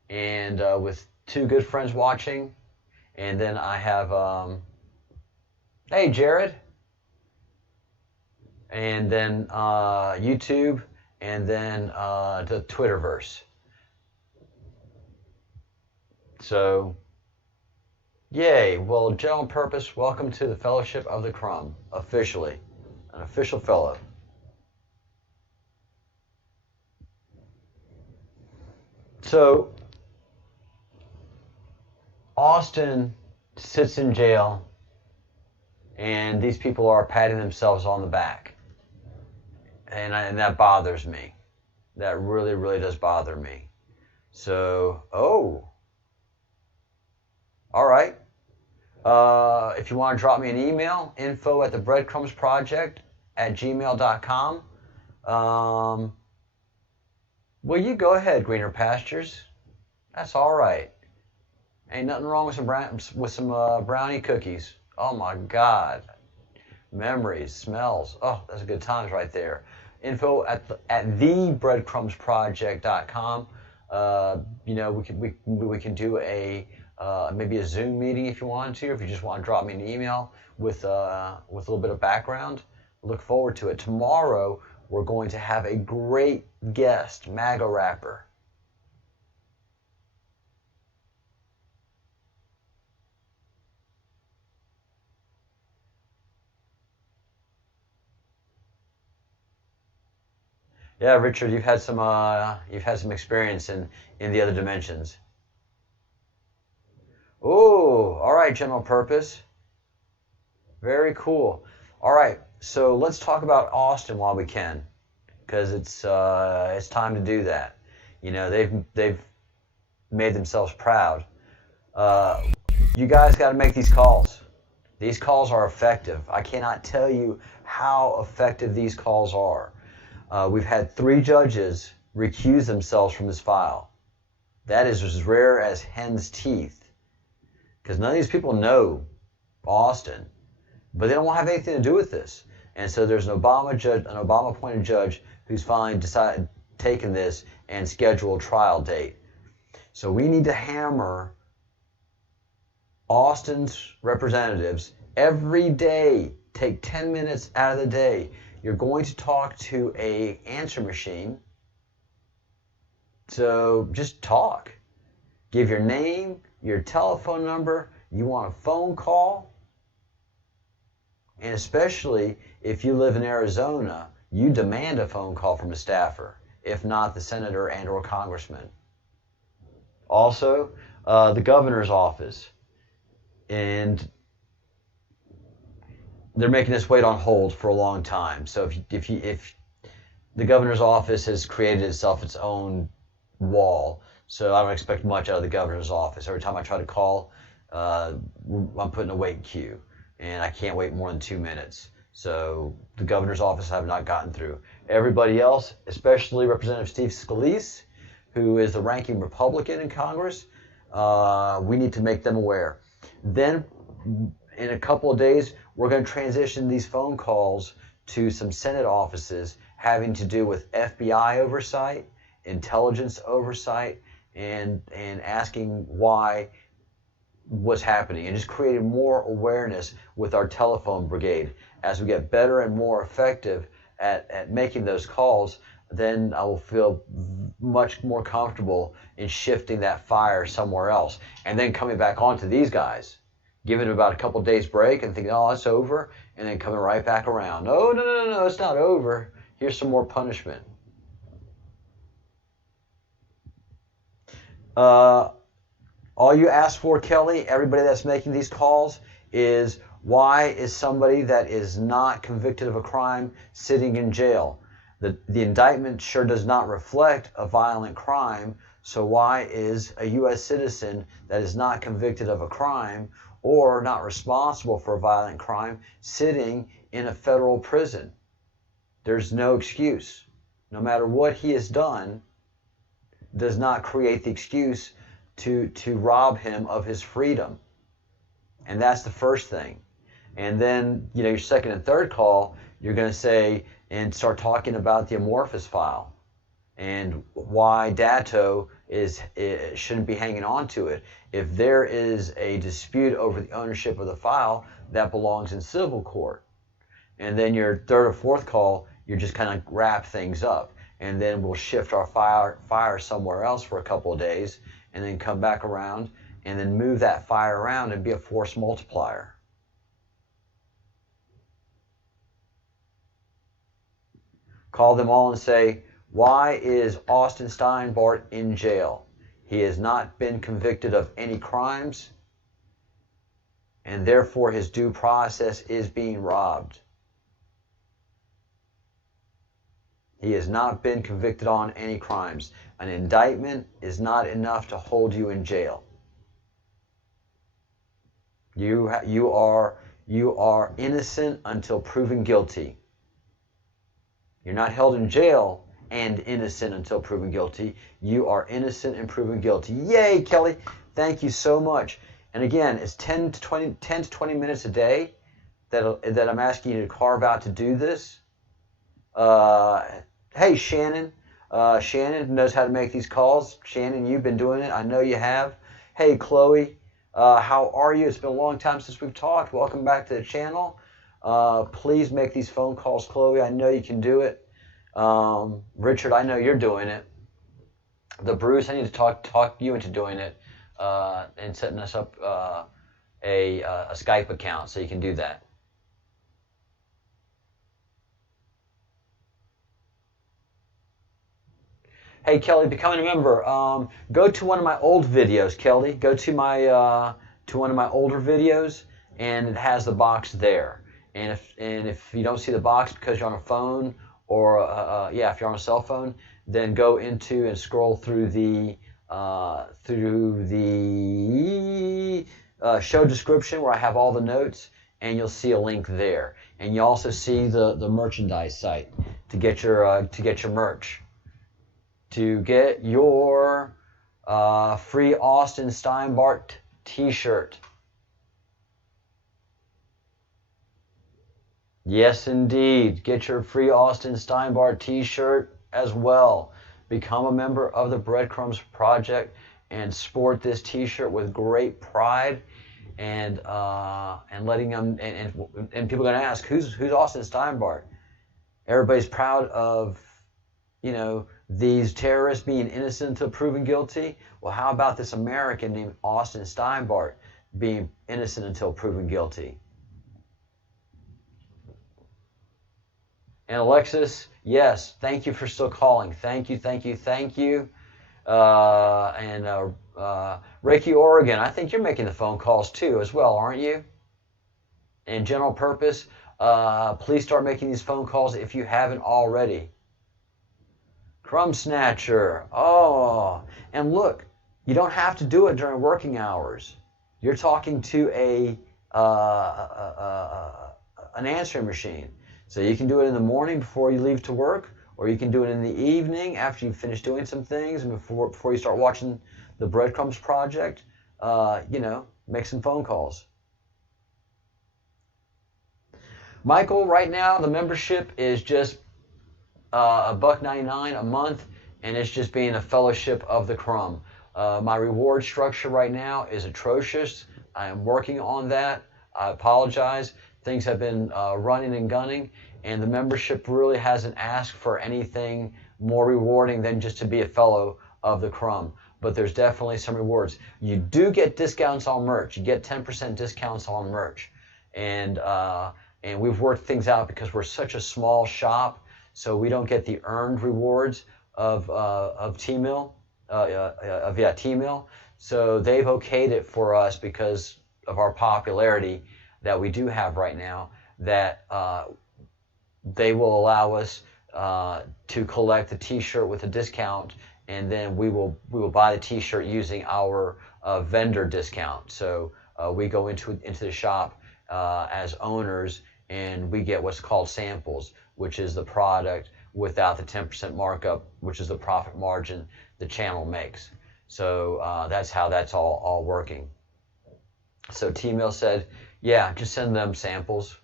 and with 2 good friends watching, and then I have hey Jared, and then YouTube, and then the Twitterverse. So, yay. Well, General Purpose, welcome to the Fellowship of the Crumb, officially. An official fellow. So, Austin sits in jail, and these people are patting themselves on the back. And that bothers me. That really, really does bother me. So, all right. If you want to drop me an email, info@thebreadcrumbsproject@gmail.com. Well, you go ahead, Greener Pastures. That's all right. Ain't nothing wrong with some brownie cookies. Oh my God. Memories, smells. Oh, that's a good times right there. info@thebreadcrumbsproject.com. We can do maybe a Zoom meeting if you want to, if you just want to drop me an email with a little bit of background. Look forward to it. Tomorrow we're going to have a great guest, MAGA rapper. Yeah, Richard, you've had some experience in the other dimensions. Oh, all right, General Purpose. Very cool. All right, so let's talk about Austin while we can, because it's time to do that. You know, they've made themselves proud. You guys got to make these calls. These calls are effective. I cannot tell you how effective these calls are. We've had 3 judges recuse themselves from this file. That is as rare as hen's teeth. Because none of these people know Austin, but they don't have anything to do with this. And so there's an Obama-appointed judge who's finally taken this and scheduled a trial date. So we need to hammer Austin's representatives every day. Take 10 minutes out of the day. You're going to talk to an answer machine. So just talk. Give your name, your telephone number, you want a phone call. And especially if you live in Arizona, you demand a phone call from a staffer, if not the senator and or congressman. Also, the governor's office. And they're making us wait on hold for a long time. So if the governor's office has created itself its own wall. So I don't expect much out of the governor's office. Every time I try to call, I'm put in a wait queue, and I can't wait more than 2 minutes. So the governor's office I have not gotten through. Everybody else, especially Representative Steve Scalise, who is the ranking Republican in Congress, we need to make them aware. Then in a couple of days, we're going to transition these phone calls to some Senate offices having to do with FBI oversight, intelligence oversight, and asking what's happening, and just creating more awareness with our telephone brigade. As we get better and more effective at making those calls, then I will feel much more comfortable in shifting that fire somewhere else, and then coming back on to these guys, giving it about a couple days break and thinking, oh, it's over, and then coming right back around. No, it's not over. Here's some more punishment. All you ask for, Kelly, everybody that's making these calls, is why is somebody that is not convicted of a crime sitting in jail? The indictment sure does not reflect a violent crime, so why is a U.S. citizen that is not convicted of a crime or not responsible for a violent crime sitting in a federal prison? There's no excuse. No matter what he has done, does not create the excuse to rob him of his freedom. And that's the first thing. And then, your second and third call, you're going to say and start talking about the amorphous file and why Datto shouldn't be hanging on to it. If there is a dispute over the ownership of the file, that belongs in civil court. And then your third or fourth call, you're just kind of wrap things up. And then we'll shift our fire somewhere else for a couple of days, and then come back around, and then move that fire around and be a force multiplier. Call them all and say, why is Austin Steinbart in jail? He has not been convicted of any crimes, and therefore his due process is being robbed. He has not been convicted on any crimes. An indictment is not enough to hold you in jail. You are innocent until proven guilty. You're not held in jail and innocent until proven guilty. You are innocent and proven guilty. Yay, Kelly! Thank you so much. And again, it's 10 to 20 minutes a day that I'm asking you to carve out to do this. Hey, Shannon. Shannon knows how to make these calls. Shannon, you've been doing it. I know you have. Hey, Chloe. How are you? It's been a long time since we've talked. Welcome back to the channel. Please make these phone calls, Chloe. I know you can do it. Richard, I know you're doing it. The Bruce, I need to talk you into doing it and setting us up a Skype account so you can do that. Hey, Kelly, becoming a member. Go to one of my old videos, Kelly. Go to one of my older videos, and it has the box there. And if you don't see the box because you're on a phone or if you're on a cell phone, then go into and scroll through the show description where I have all the notes, and you'll see a link there. And you also see the merchandise site to get your merch. To get your free Austin Steinbart t-shirt. Yes, indeed. Get your free Austin Steinbart t-shirt as well. Become a member of the Breadcrumbs Project and sport this t-shirt with great pride, and letting them and people are going to ask, who's Austin Steinbart? Everybody's proud of these terrorists being innocent until proven guilty. Well, how about this American named Austin Steinbart being innocent until proven guilty? And Alexis, yes, thank you for still calling. Thank you. Reiki, Oregon, I think you're making the phone calls too as well, aren't you? And General Purpose, please start making these phone calls if you haven't already. Crumb Snatcher. Oh, and look, you don't have to do it during working hours. You're talking to an answering machine. So you can do it in the morning before you leave to work, or you can do it in the evening after you finish doing some things and before you start watching the Breadcrumbs Project. Make some phone calls. Michael, right now the membership is just $1.99 a month, and it's just being a fellowship of the crumb. My reward structure right now is atrocious. I am working on that. I apologize. Things have been running and gunning, and the membership really hasn't asked for anything more rewarding than just to be a fellow of the crumb. But there's definitely some rewards. You do get discounts on merch. You get 10% discounts on merch, and we've worked things out because we're such a small shop, so we don't get the earned rewards of T-Mill, T-Mill. So they've okayed it for us because of our popularity that we do have right now, that they will allow us to collect the T-shirt with a discount, and then we will buy the T-shirt using our vendor discount. So we go into the shop as owners, and we get what's called samples, which is the product without the 10% markup, which is the profit margin the channel makes. So that's how that's all working. So T-Mill said, yeah, just send them samples,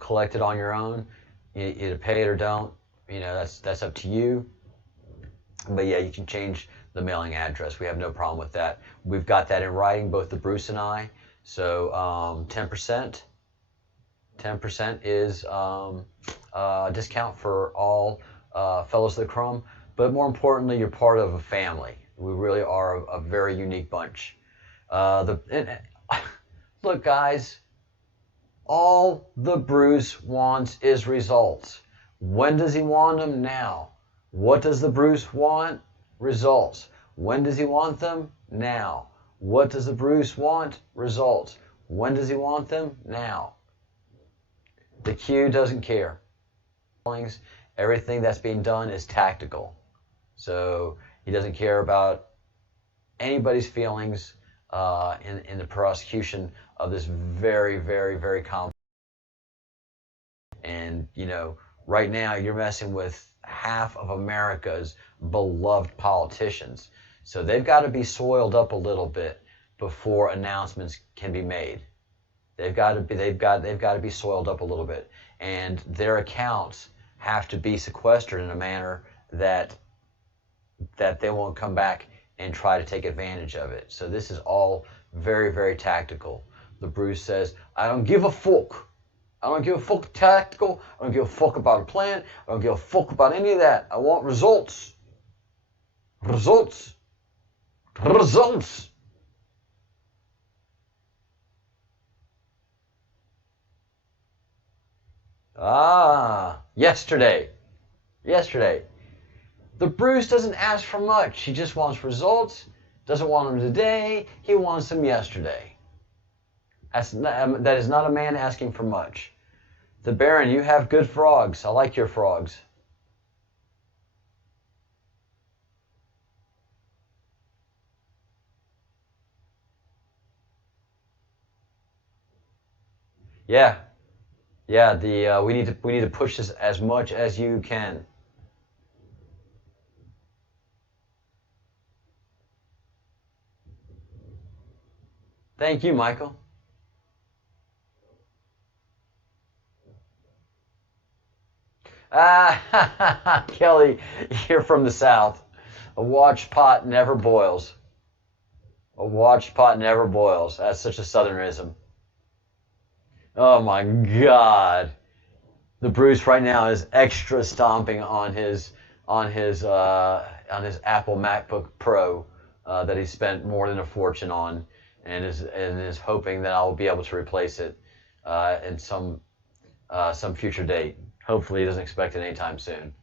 collect it on your own. You either pay it or don't, that's up to you. But yeah, you can change the mailing address. We have no problem with that. We've got that in writing, both the Bruce and I. So 10% is a discount for all fellows of the crumb. But more importantly, you're part of a family. We really are a very unique bunch. Look, guys, all the Bruce wants is results. When does he want them? Now. What does the Bruce want? Results. When does he want them? Now. What does the Bruce want? Results. When does he want them? Now. The Q doesn't care. Everything that's being done is tactical. So he doesn't care about anybody's feelings in the prosecution of this very, very, very complex. And, right now you're messing with half of America's beloved politicians. So they've got to be soiled up a little bit before announcements can be made. They've got to be soiled up a little bit, and their accounts have to be sequestered in a manner that they won't come back and try to take advantage of it. So this is all very, very tactical. The Bruce says, I don't give a fuck. I don't give a fuck tactical. I don't give a fuck about a plan. I don't give a fuck about any of that. I want results. Results. Results. Yesterday. The Bruce doesn't ask for much. He just wants results. Doesn't want them today. He wants them yesterday. That is not a man asking for much. The Baron, you have good frogs. I like your frogs. Yeah. We need to push this as much as you can. Thank you, Michael. Kelly, you're from the South. A watched pot never boils. A watched pot never boils. That's such a Southernism. Oh my God. The Bruce right now is extra stomping on his Apple MacBook Pro that he spent more than a fortune on, and is hoping that I'll be able to replace it in some future date. Hopefully, he doesn't expect it anytime soon.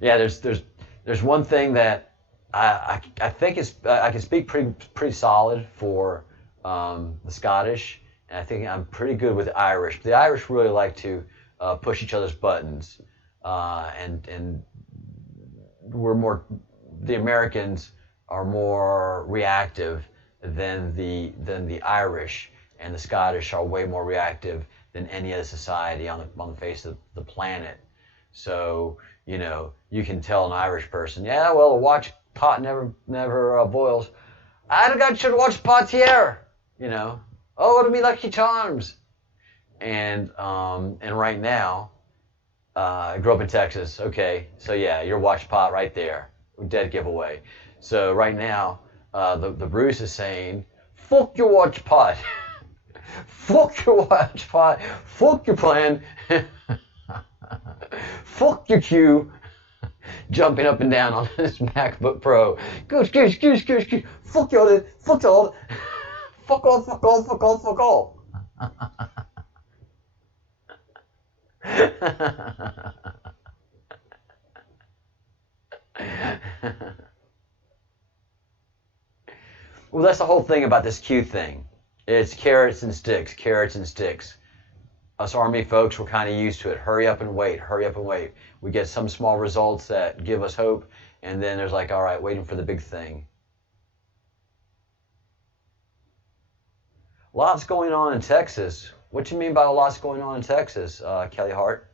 Yeah, there's one thing that I think is I can speak pretty solid for the Scottish, and I think I'm pretty good with the Irish. The Irish really like to push each other's buttons, and the Americans are more reactive than the Irish, and the Scottish are way more reactive than any other society on the face of the planet. So, you can tell an Irish person, yeah, well, a watch pot never boils. I should watch pot here, Oh, it'll be Lucky Charms. And right now, I grew up in Texas. Okay, so yeah, your watch pot right there, dead giveaway. So right now, the Bruce is saying, fuck your watch pot. Fuck your watch pot. Fuck your plan. Fuck your cue. Jumping up and down on his MacBook Pro. Goose. Fuck y'all. Fuck y'all. Fuck all. Fuck all. Fuck all. Fuck all. Well, that's the whole thing about this Q thing. It's carrots and sticks, carrots and sticks. Us Army folks, we're kind of used to it. Hurry up and wait, hurry up and wait. We get some small results that give us hope, and then there's like, all right, waiting for the big thing. Lots going on in Texas. What do you mean by a lot's going on in Texas, Kelly Hart?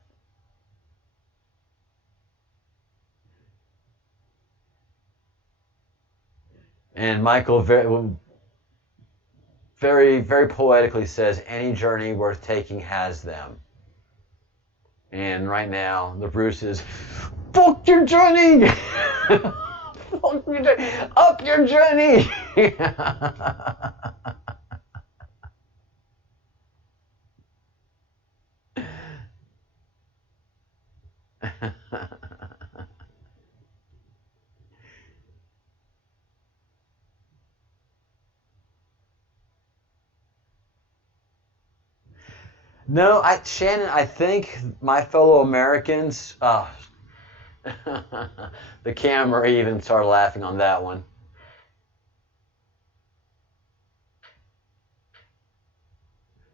And Michael very, very poetically says, any journey worth taking has them. And right now, the Bruce is, fuck your journey! Fuck your journey! Up your journey! No, Shannon, I think my fellow Americans, the camera even started laughing on that one.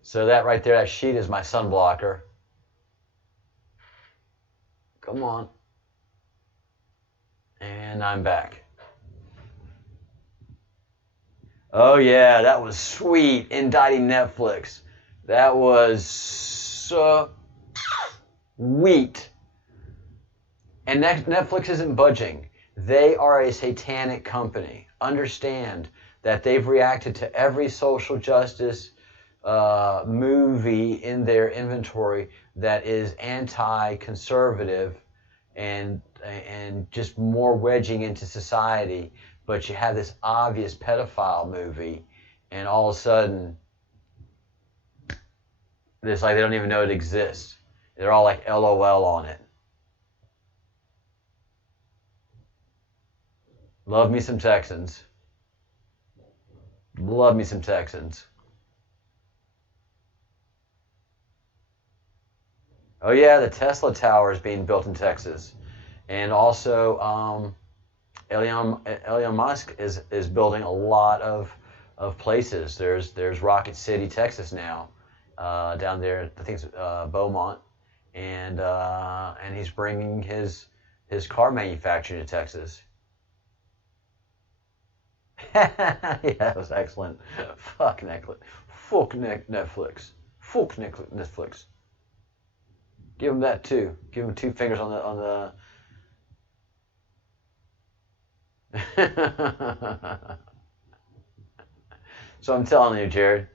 So that right there, that sheet is my sun blocker. Come on. And I'm back. Oh yeah, that was sweet. Indicting Netflix. That was sweet. And Netflix isn't budging. They are a satanic company. Understand that they've reacted to every social justice movie in their inventory that is anti-conservative and just more wedging into society. But you have this obvious pedophile movie, and all of a sudden, it's like they don't even know it exists. They're all like LOL on it. Love me some Texans. Love me some Texans. Oh yeah, the Tesla tower is being built in Texas. And also, Elon Musk is building a lot of places. There's Rocket City, Texas now. Down there, I think it's Beaumont, and he's bringing his car manufacturing to Texas. Yeah, that was excellent. Fuck Netflix. Fuck Netflix. Fuck Netflix. Give him that too. Give him 2 fingers on the. So I'm telling you, Jared.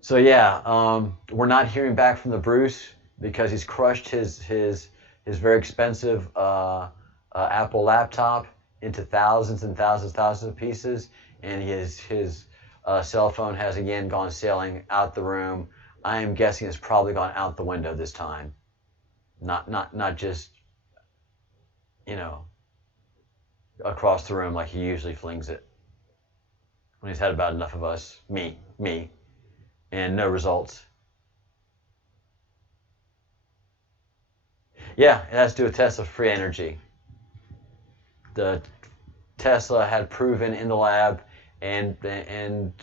So yeah, we're not hearing back from the Bruce because he's crushed his very expensive Apple laptop into thousands and thousands of pieces, and his cell phone has again gone sailing out the room. I am guessing it's probably gone out the window this time, not just across the room like he usually flings it when he's had about enough of us, me. And no results. Yeah, it has to do with Tesla's free energy. The Tesla had proven in the lab and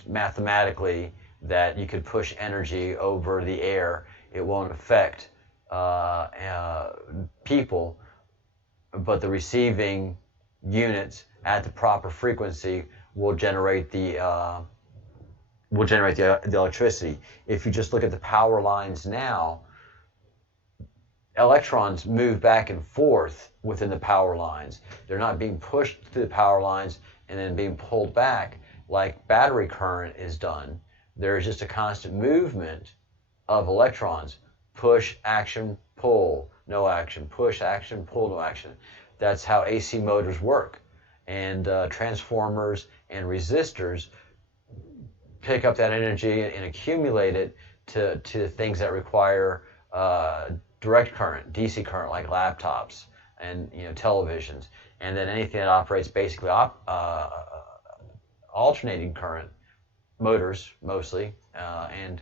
mathematically that you could push energy over the air. It won't affect people, but the receiving units at the proper frequency will generate the electricity. If you just look at the power lines now, electrons move back and forth within the power lines. They're not being pushed through the power lines and then being pulled back like battery current is done. There is just a constant movement of electrons. Push, action, pull, no action. Push, action, pull, no action. That's how AC motors work. And transformers and resistors pick up that energy and accumulate it to things that require direct current, DC current, like laptops and televisions, and then anything that operates basically alternating current, motors mostly, and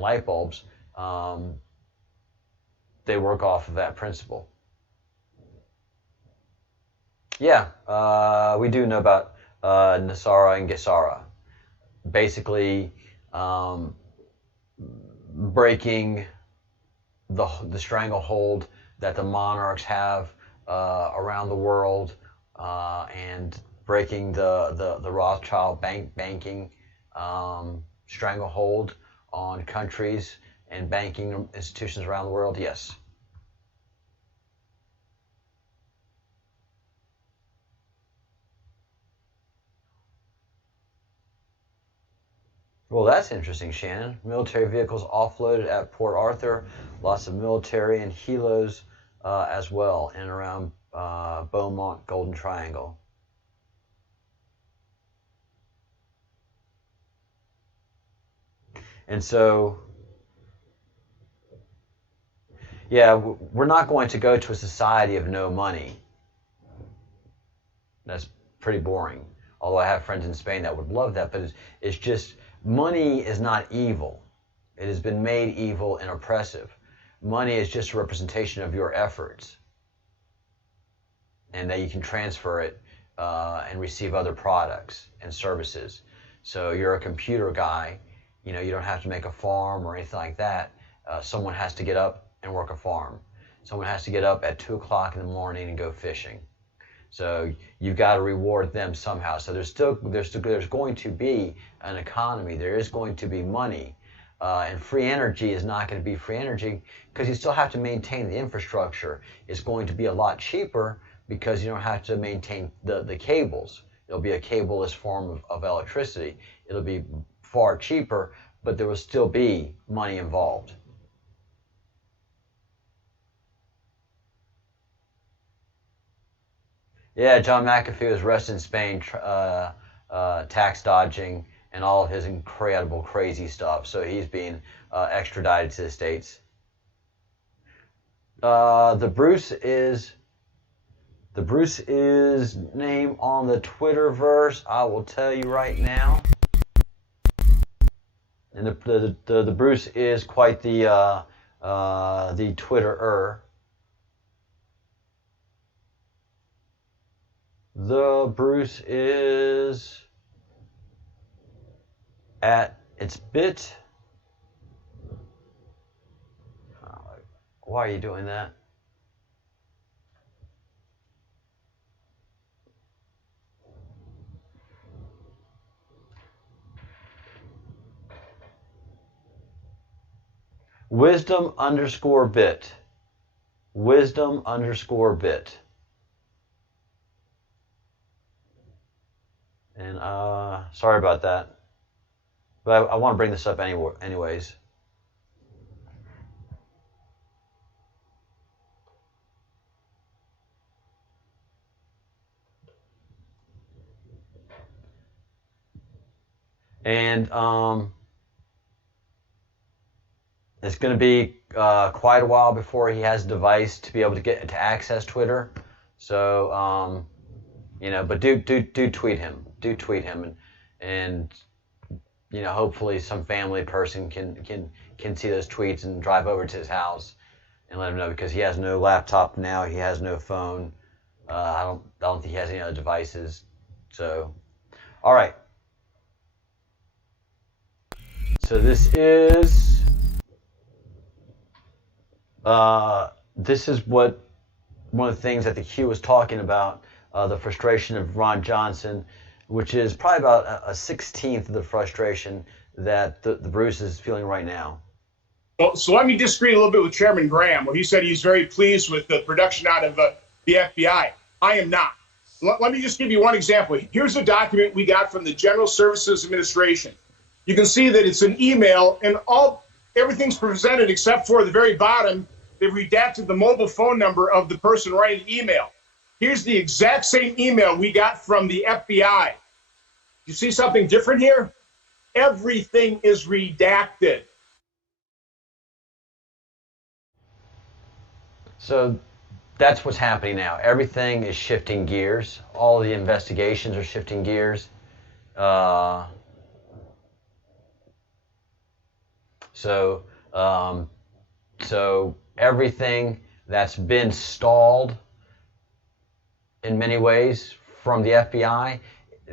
light bulbs. They work off of that principle. Yeah, we do know about Nasara and Gesara. Basically, breaking the stranglehold that the monarchs have around the world, and breaking the Rothschild banking stranglehold on countries and banking institutions around the world. Yes. Well, that's interesting, Shannon. Military vehicles offloaded at Port Arthur. Lots of military and helos as well in and around Beaumont, Golden Triangle. And so, yeah, we're not going to go to a society of no money. That's pretty boring. Although I have friends in Spain that would love that, but it's just... Money is not evil. It has been made evil and oppressive. Money is just a representation of your efforts, and that you can transfer it and receive other products and services. So you're a computer guy, you don't have to make a farm or anything like that. Someone has to get up and work a farm. Someone has to get up at 2 o'clock in the morning and go fishing. So you've got to reward them somehow. So there's going to be an economy. There is going to be money, and free energy is not going to be free energy because you still have to maintain the infrastructure. It's going to be a lot cheaper because you don't have to maintain the cables. It'll be a cableless form of electricity. It'll be far cheaper, but there will still be money involved. Yeah, John McAfee was arrested in Spain, tax dodging and all of his incredible, crazy stuff. So he's being extradited to the States. The Bruce is name on the Twitterverse. I will tell you right now. And the Bruce is quite the Twitterer. The Bruce is at its bit. Why are you doing that? Wisdom_bit. Wisdom_bit. And sorry about that, but I want to bring this up anyways. And it's going to be quite a while before he has a device to be able to get to access Twitter. So but do tweet him. Do tweet him, and hopefully some family person can see those tweets and drive over to his house and let him know, because he has no laptop now. He has no phone. I don't think he has any other devices. So, all right. So this is what one of the things that the Q was talking about, the frustration of Ron Johnson, which is probably about a 16th of the frustration that the Bruce is feeling right now. Well, so let me disagree a little bit with Chairman Graham, where he said he's very pleased with the production out of the FBI. I am not. Let me just give you one example. Here's a document we got from the General Services Administration. You can see that it's an email, and everything's presented except for the very bottom. They've redacted the mobile phone number of the person writing the email. Here's the exact same email we got from the FBI. You see something different here? Everything is redacted. So that's what's happening now. Everything is shifting gears. All the investigations are shifting gears. So everything that's been stalled in many ways from the FBI,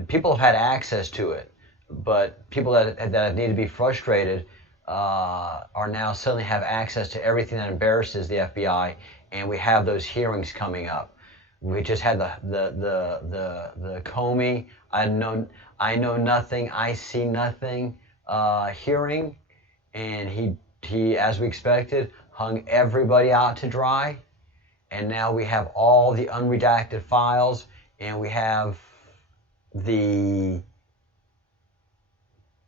people have had access to it, but people that need to be frustrated are now suddenly have access to everything that embarrasses the FBI, and we have those hearings coming up. We just had the Comey, I know nothing, I see nothing hearing, and he, as we expected, hung everybody out to dry. And now we have all the unredacted files, and we have the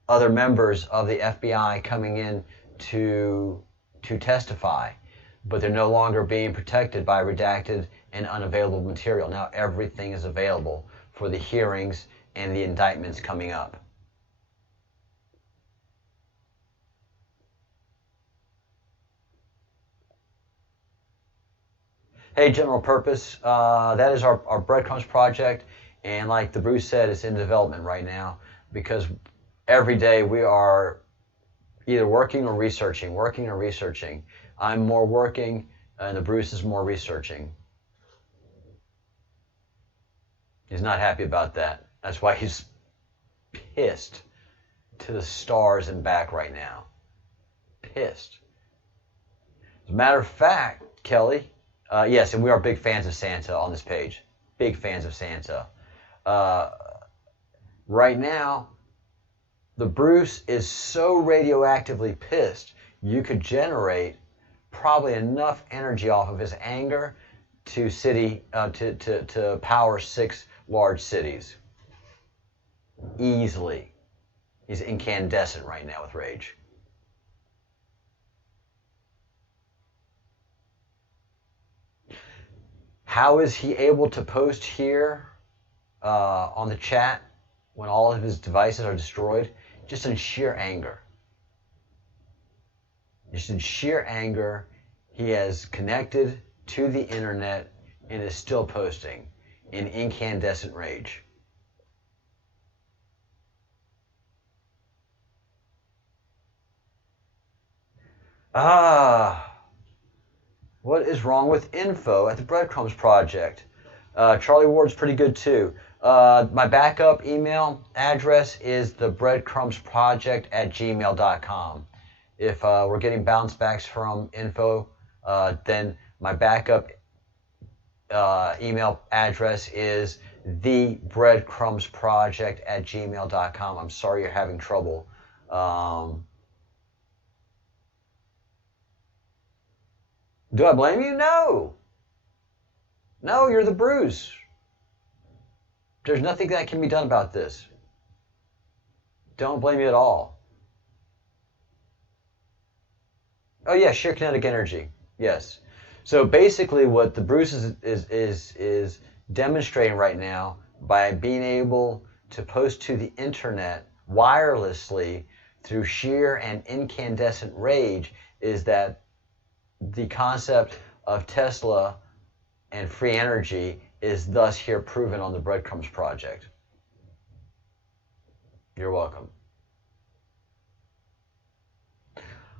other members of the FBI coming in to testify, but they're no longer being protected by redacted and unavailable material. Now everything is available for the hearings and the indictments coming up. Hey, General Purpose, that is our breadcrumbs project, and like the Bruce said, it's in development right now, because every day we are either working or researching. I'm more working, and the Bruce is more researching. He's not happy about that. That's why he's pissed to the stars and back right now. Pissed. As a matter of fact, Kelly, yes, and we are big fans of Santa on this page. Big fans of Santa. Right now, the Bruce is so radioactively pissed, you could generate probably enough energy off of his anger to power 6 large cities. Easily. He's incandescent right now with rage. How is he able to post here on the chat when all of his devices are destroyed? Just in sheer anger. Just in sheer anger, he has connected to the internet and is still posting in incandescent rage. What is wrong with info at the Breadcrumbs Project? Charlie Ward's pretty good too. My backup email address is thebreadcrumbsproject@gmail.com. If we're getting bounce backs from info, then my backup email address is thebreadcrumbsproject@gmail.com. I'm sorry you're having trouble. Do I blame you? No. No, you're the Bruce. There's nothing that can be done about this. Don't blame you at all. Oh yeah, sheer kinetic energy. Yes. So basically what the Bruce is demonstrating right now by being able to post to the internet wirelessly through sheer and incandescent rage is that the concept of Tesla and free energy is thus here proven on the Breadcrumbs Project. You're welcome.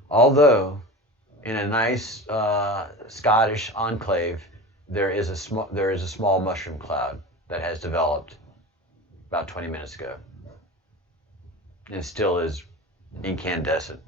Although in a nice Scottish enclave, there is a small mushroom cloud that has developed about 20 minutes ago, and still is incandescent.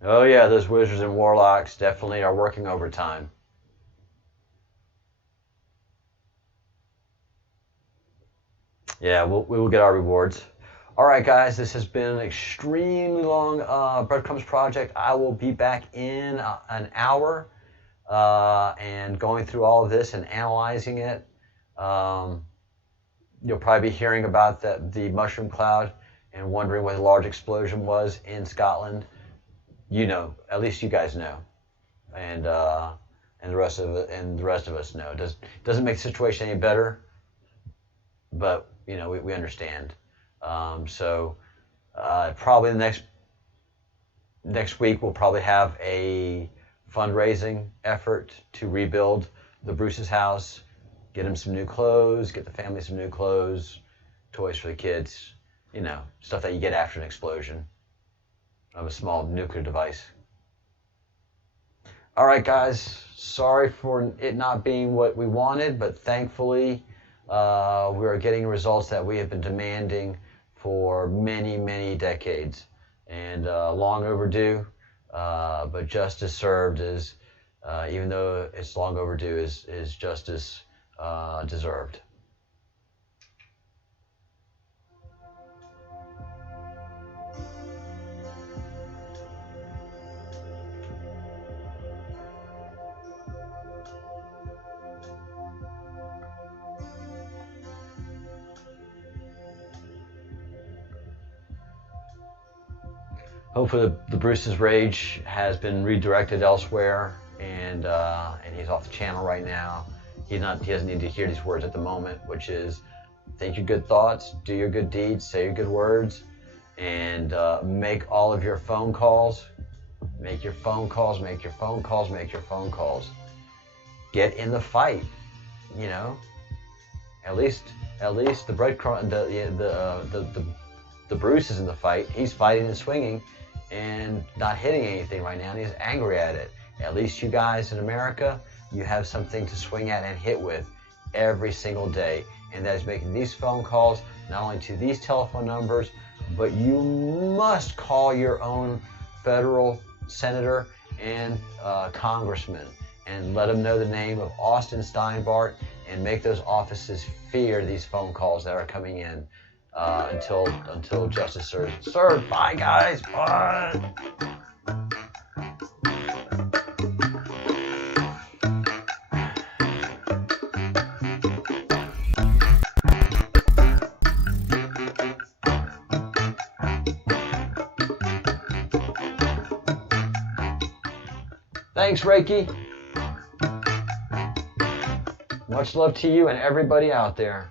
Oh yeah, those wizards and warlocks definitely are working overtime. Yeah, we will get our rewards. All right, guys, this has been an extremely long breadcrumbs project. I will be back in an hour and going through all of this and analyzing it. You'll probably be hearing about the mushroom cloud and wondering what the large explosion was in Scotland. You know, at least you guys know, and the rest of us know. Doesn't make the situation any better, but you know we understand. Probably the next week we'll probably have a fundraising effort to rebuild the Bruce's house, get him some new clothes, get the family some new clothes, toys for the kids, you know, stuff that you get after an explosion of a small nuclear device. All right, guys, sorry for it not being what we wanted, but thankfully we are getting results that we have been demanding for many, many decades, and long overdue, but justice served is, even though it's long overdue, is justice deserved. Hopefully the Bruce's rage has been redirected elsewhere, and he's off the channel right now. He doesn't need to hear these words at the moment, which is think your good thoughts, do your good deeds, say your good words, and make all of your phone calls. Make your phone calls, make your phone calls, make your phone calls. Get in the fight, you know. At least the breadcrumb, the Bruce is in the fight. He's fighting and swinging and not hitting anything right now, and he's angry at it. At least you guys in America, you have something to swing at and hit with every single day, and that is making these phone calls, not only to these telephone numbers, but you must call your own federal senator and congressman and let them know the name of Austin Steinbart and make those offices fear these phone calls that are coming in until justice is served. Bye, guys. Bye. Thanks, Reiki. Much love to you and everybody out there.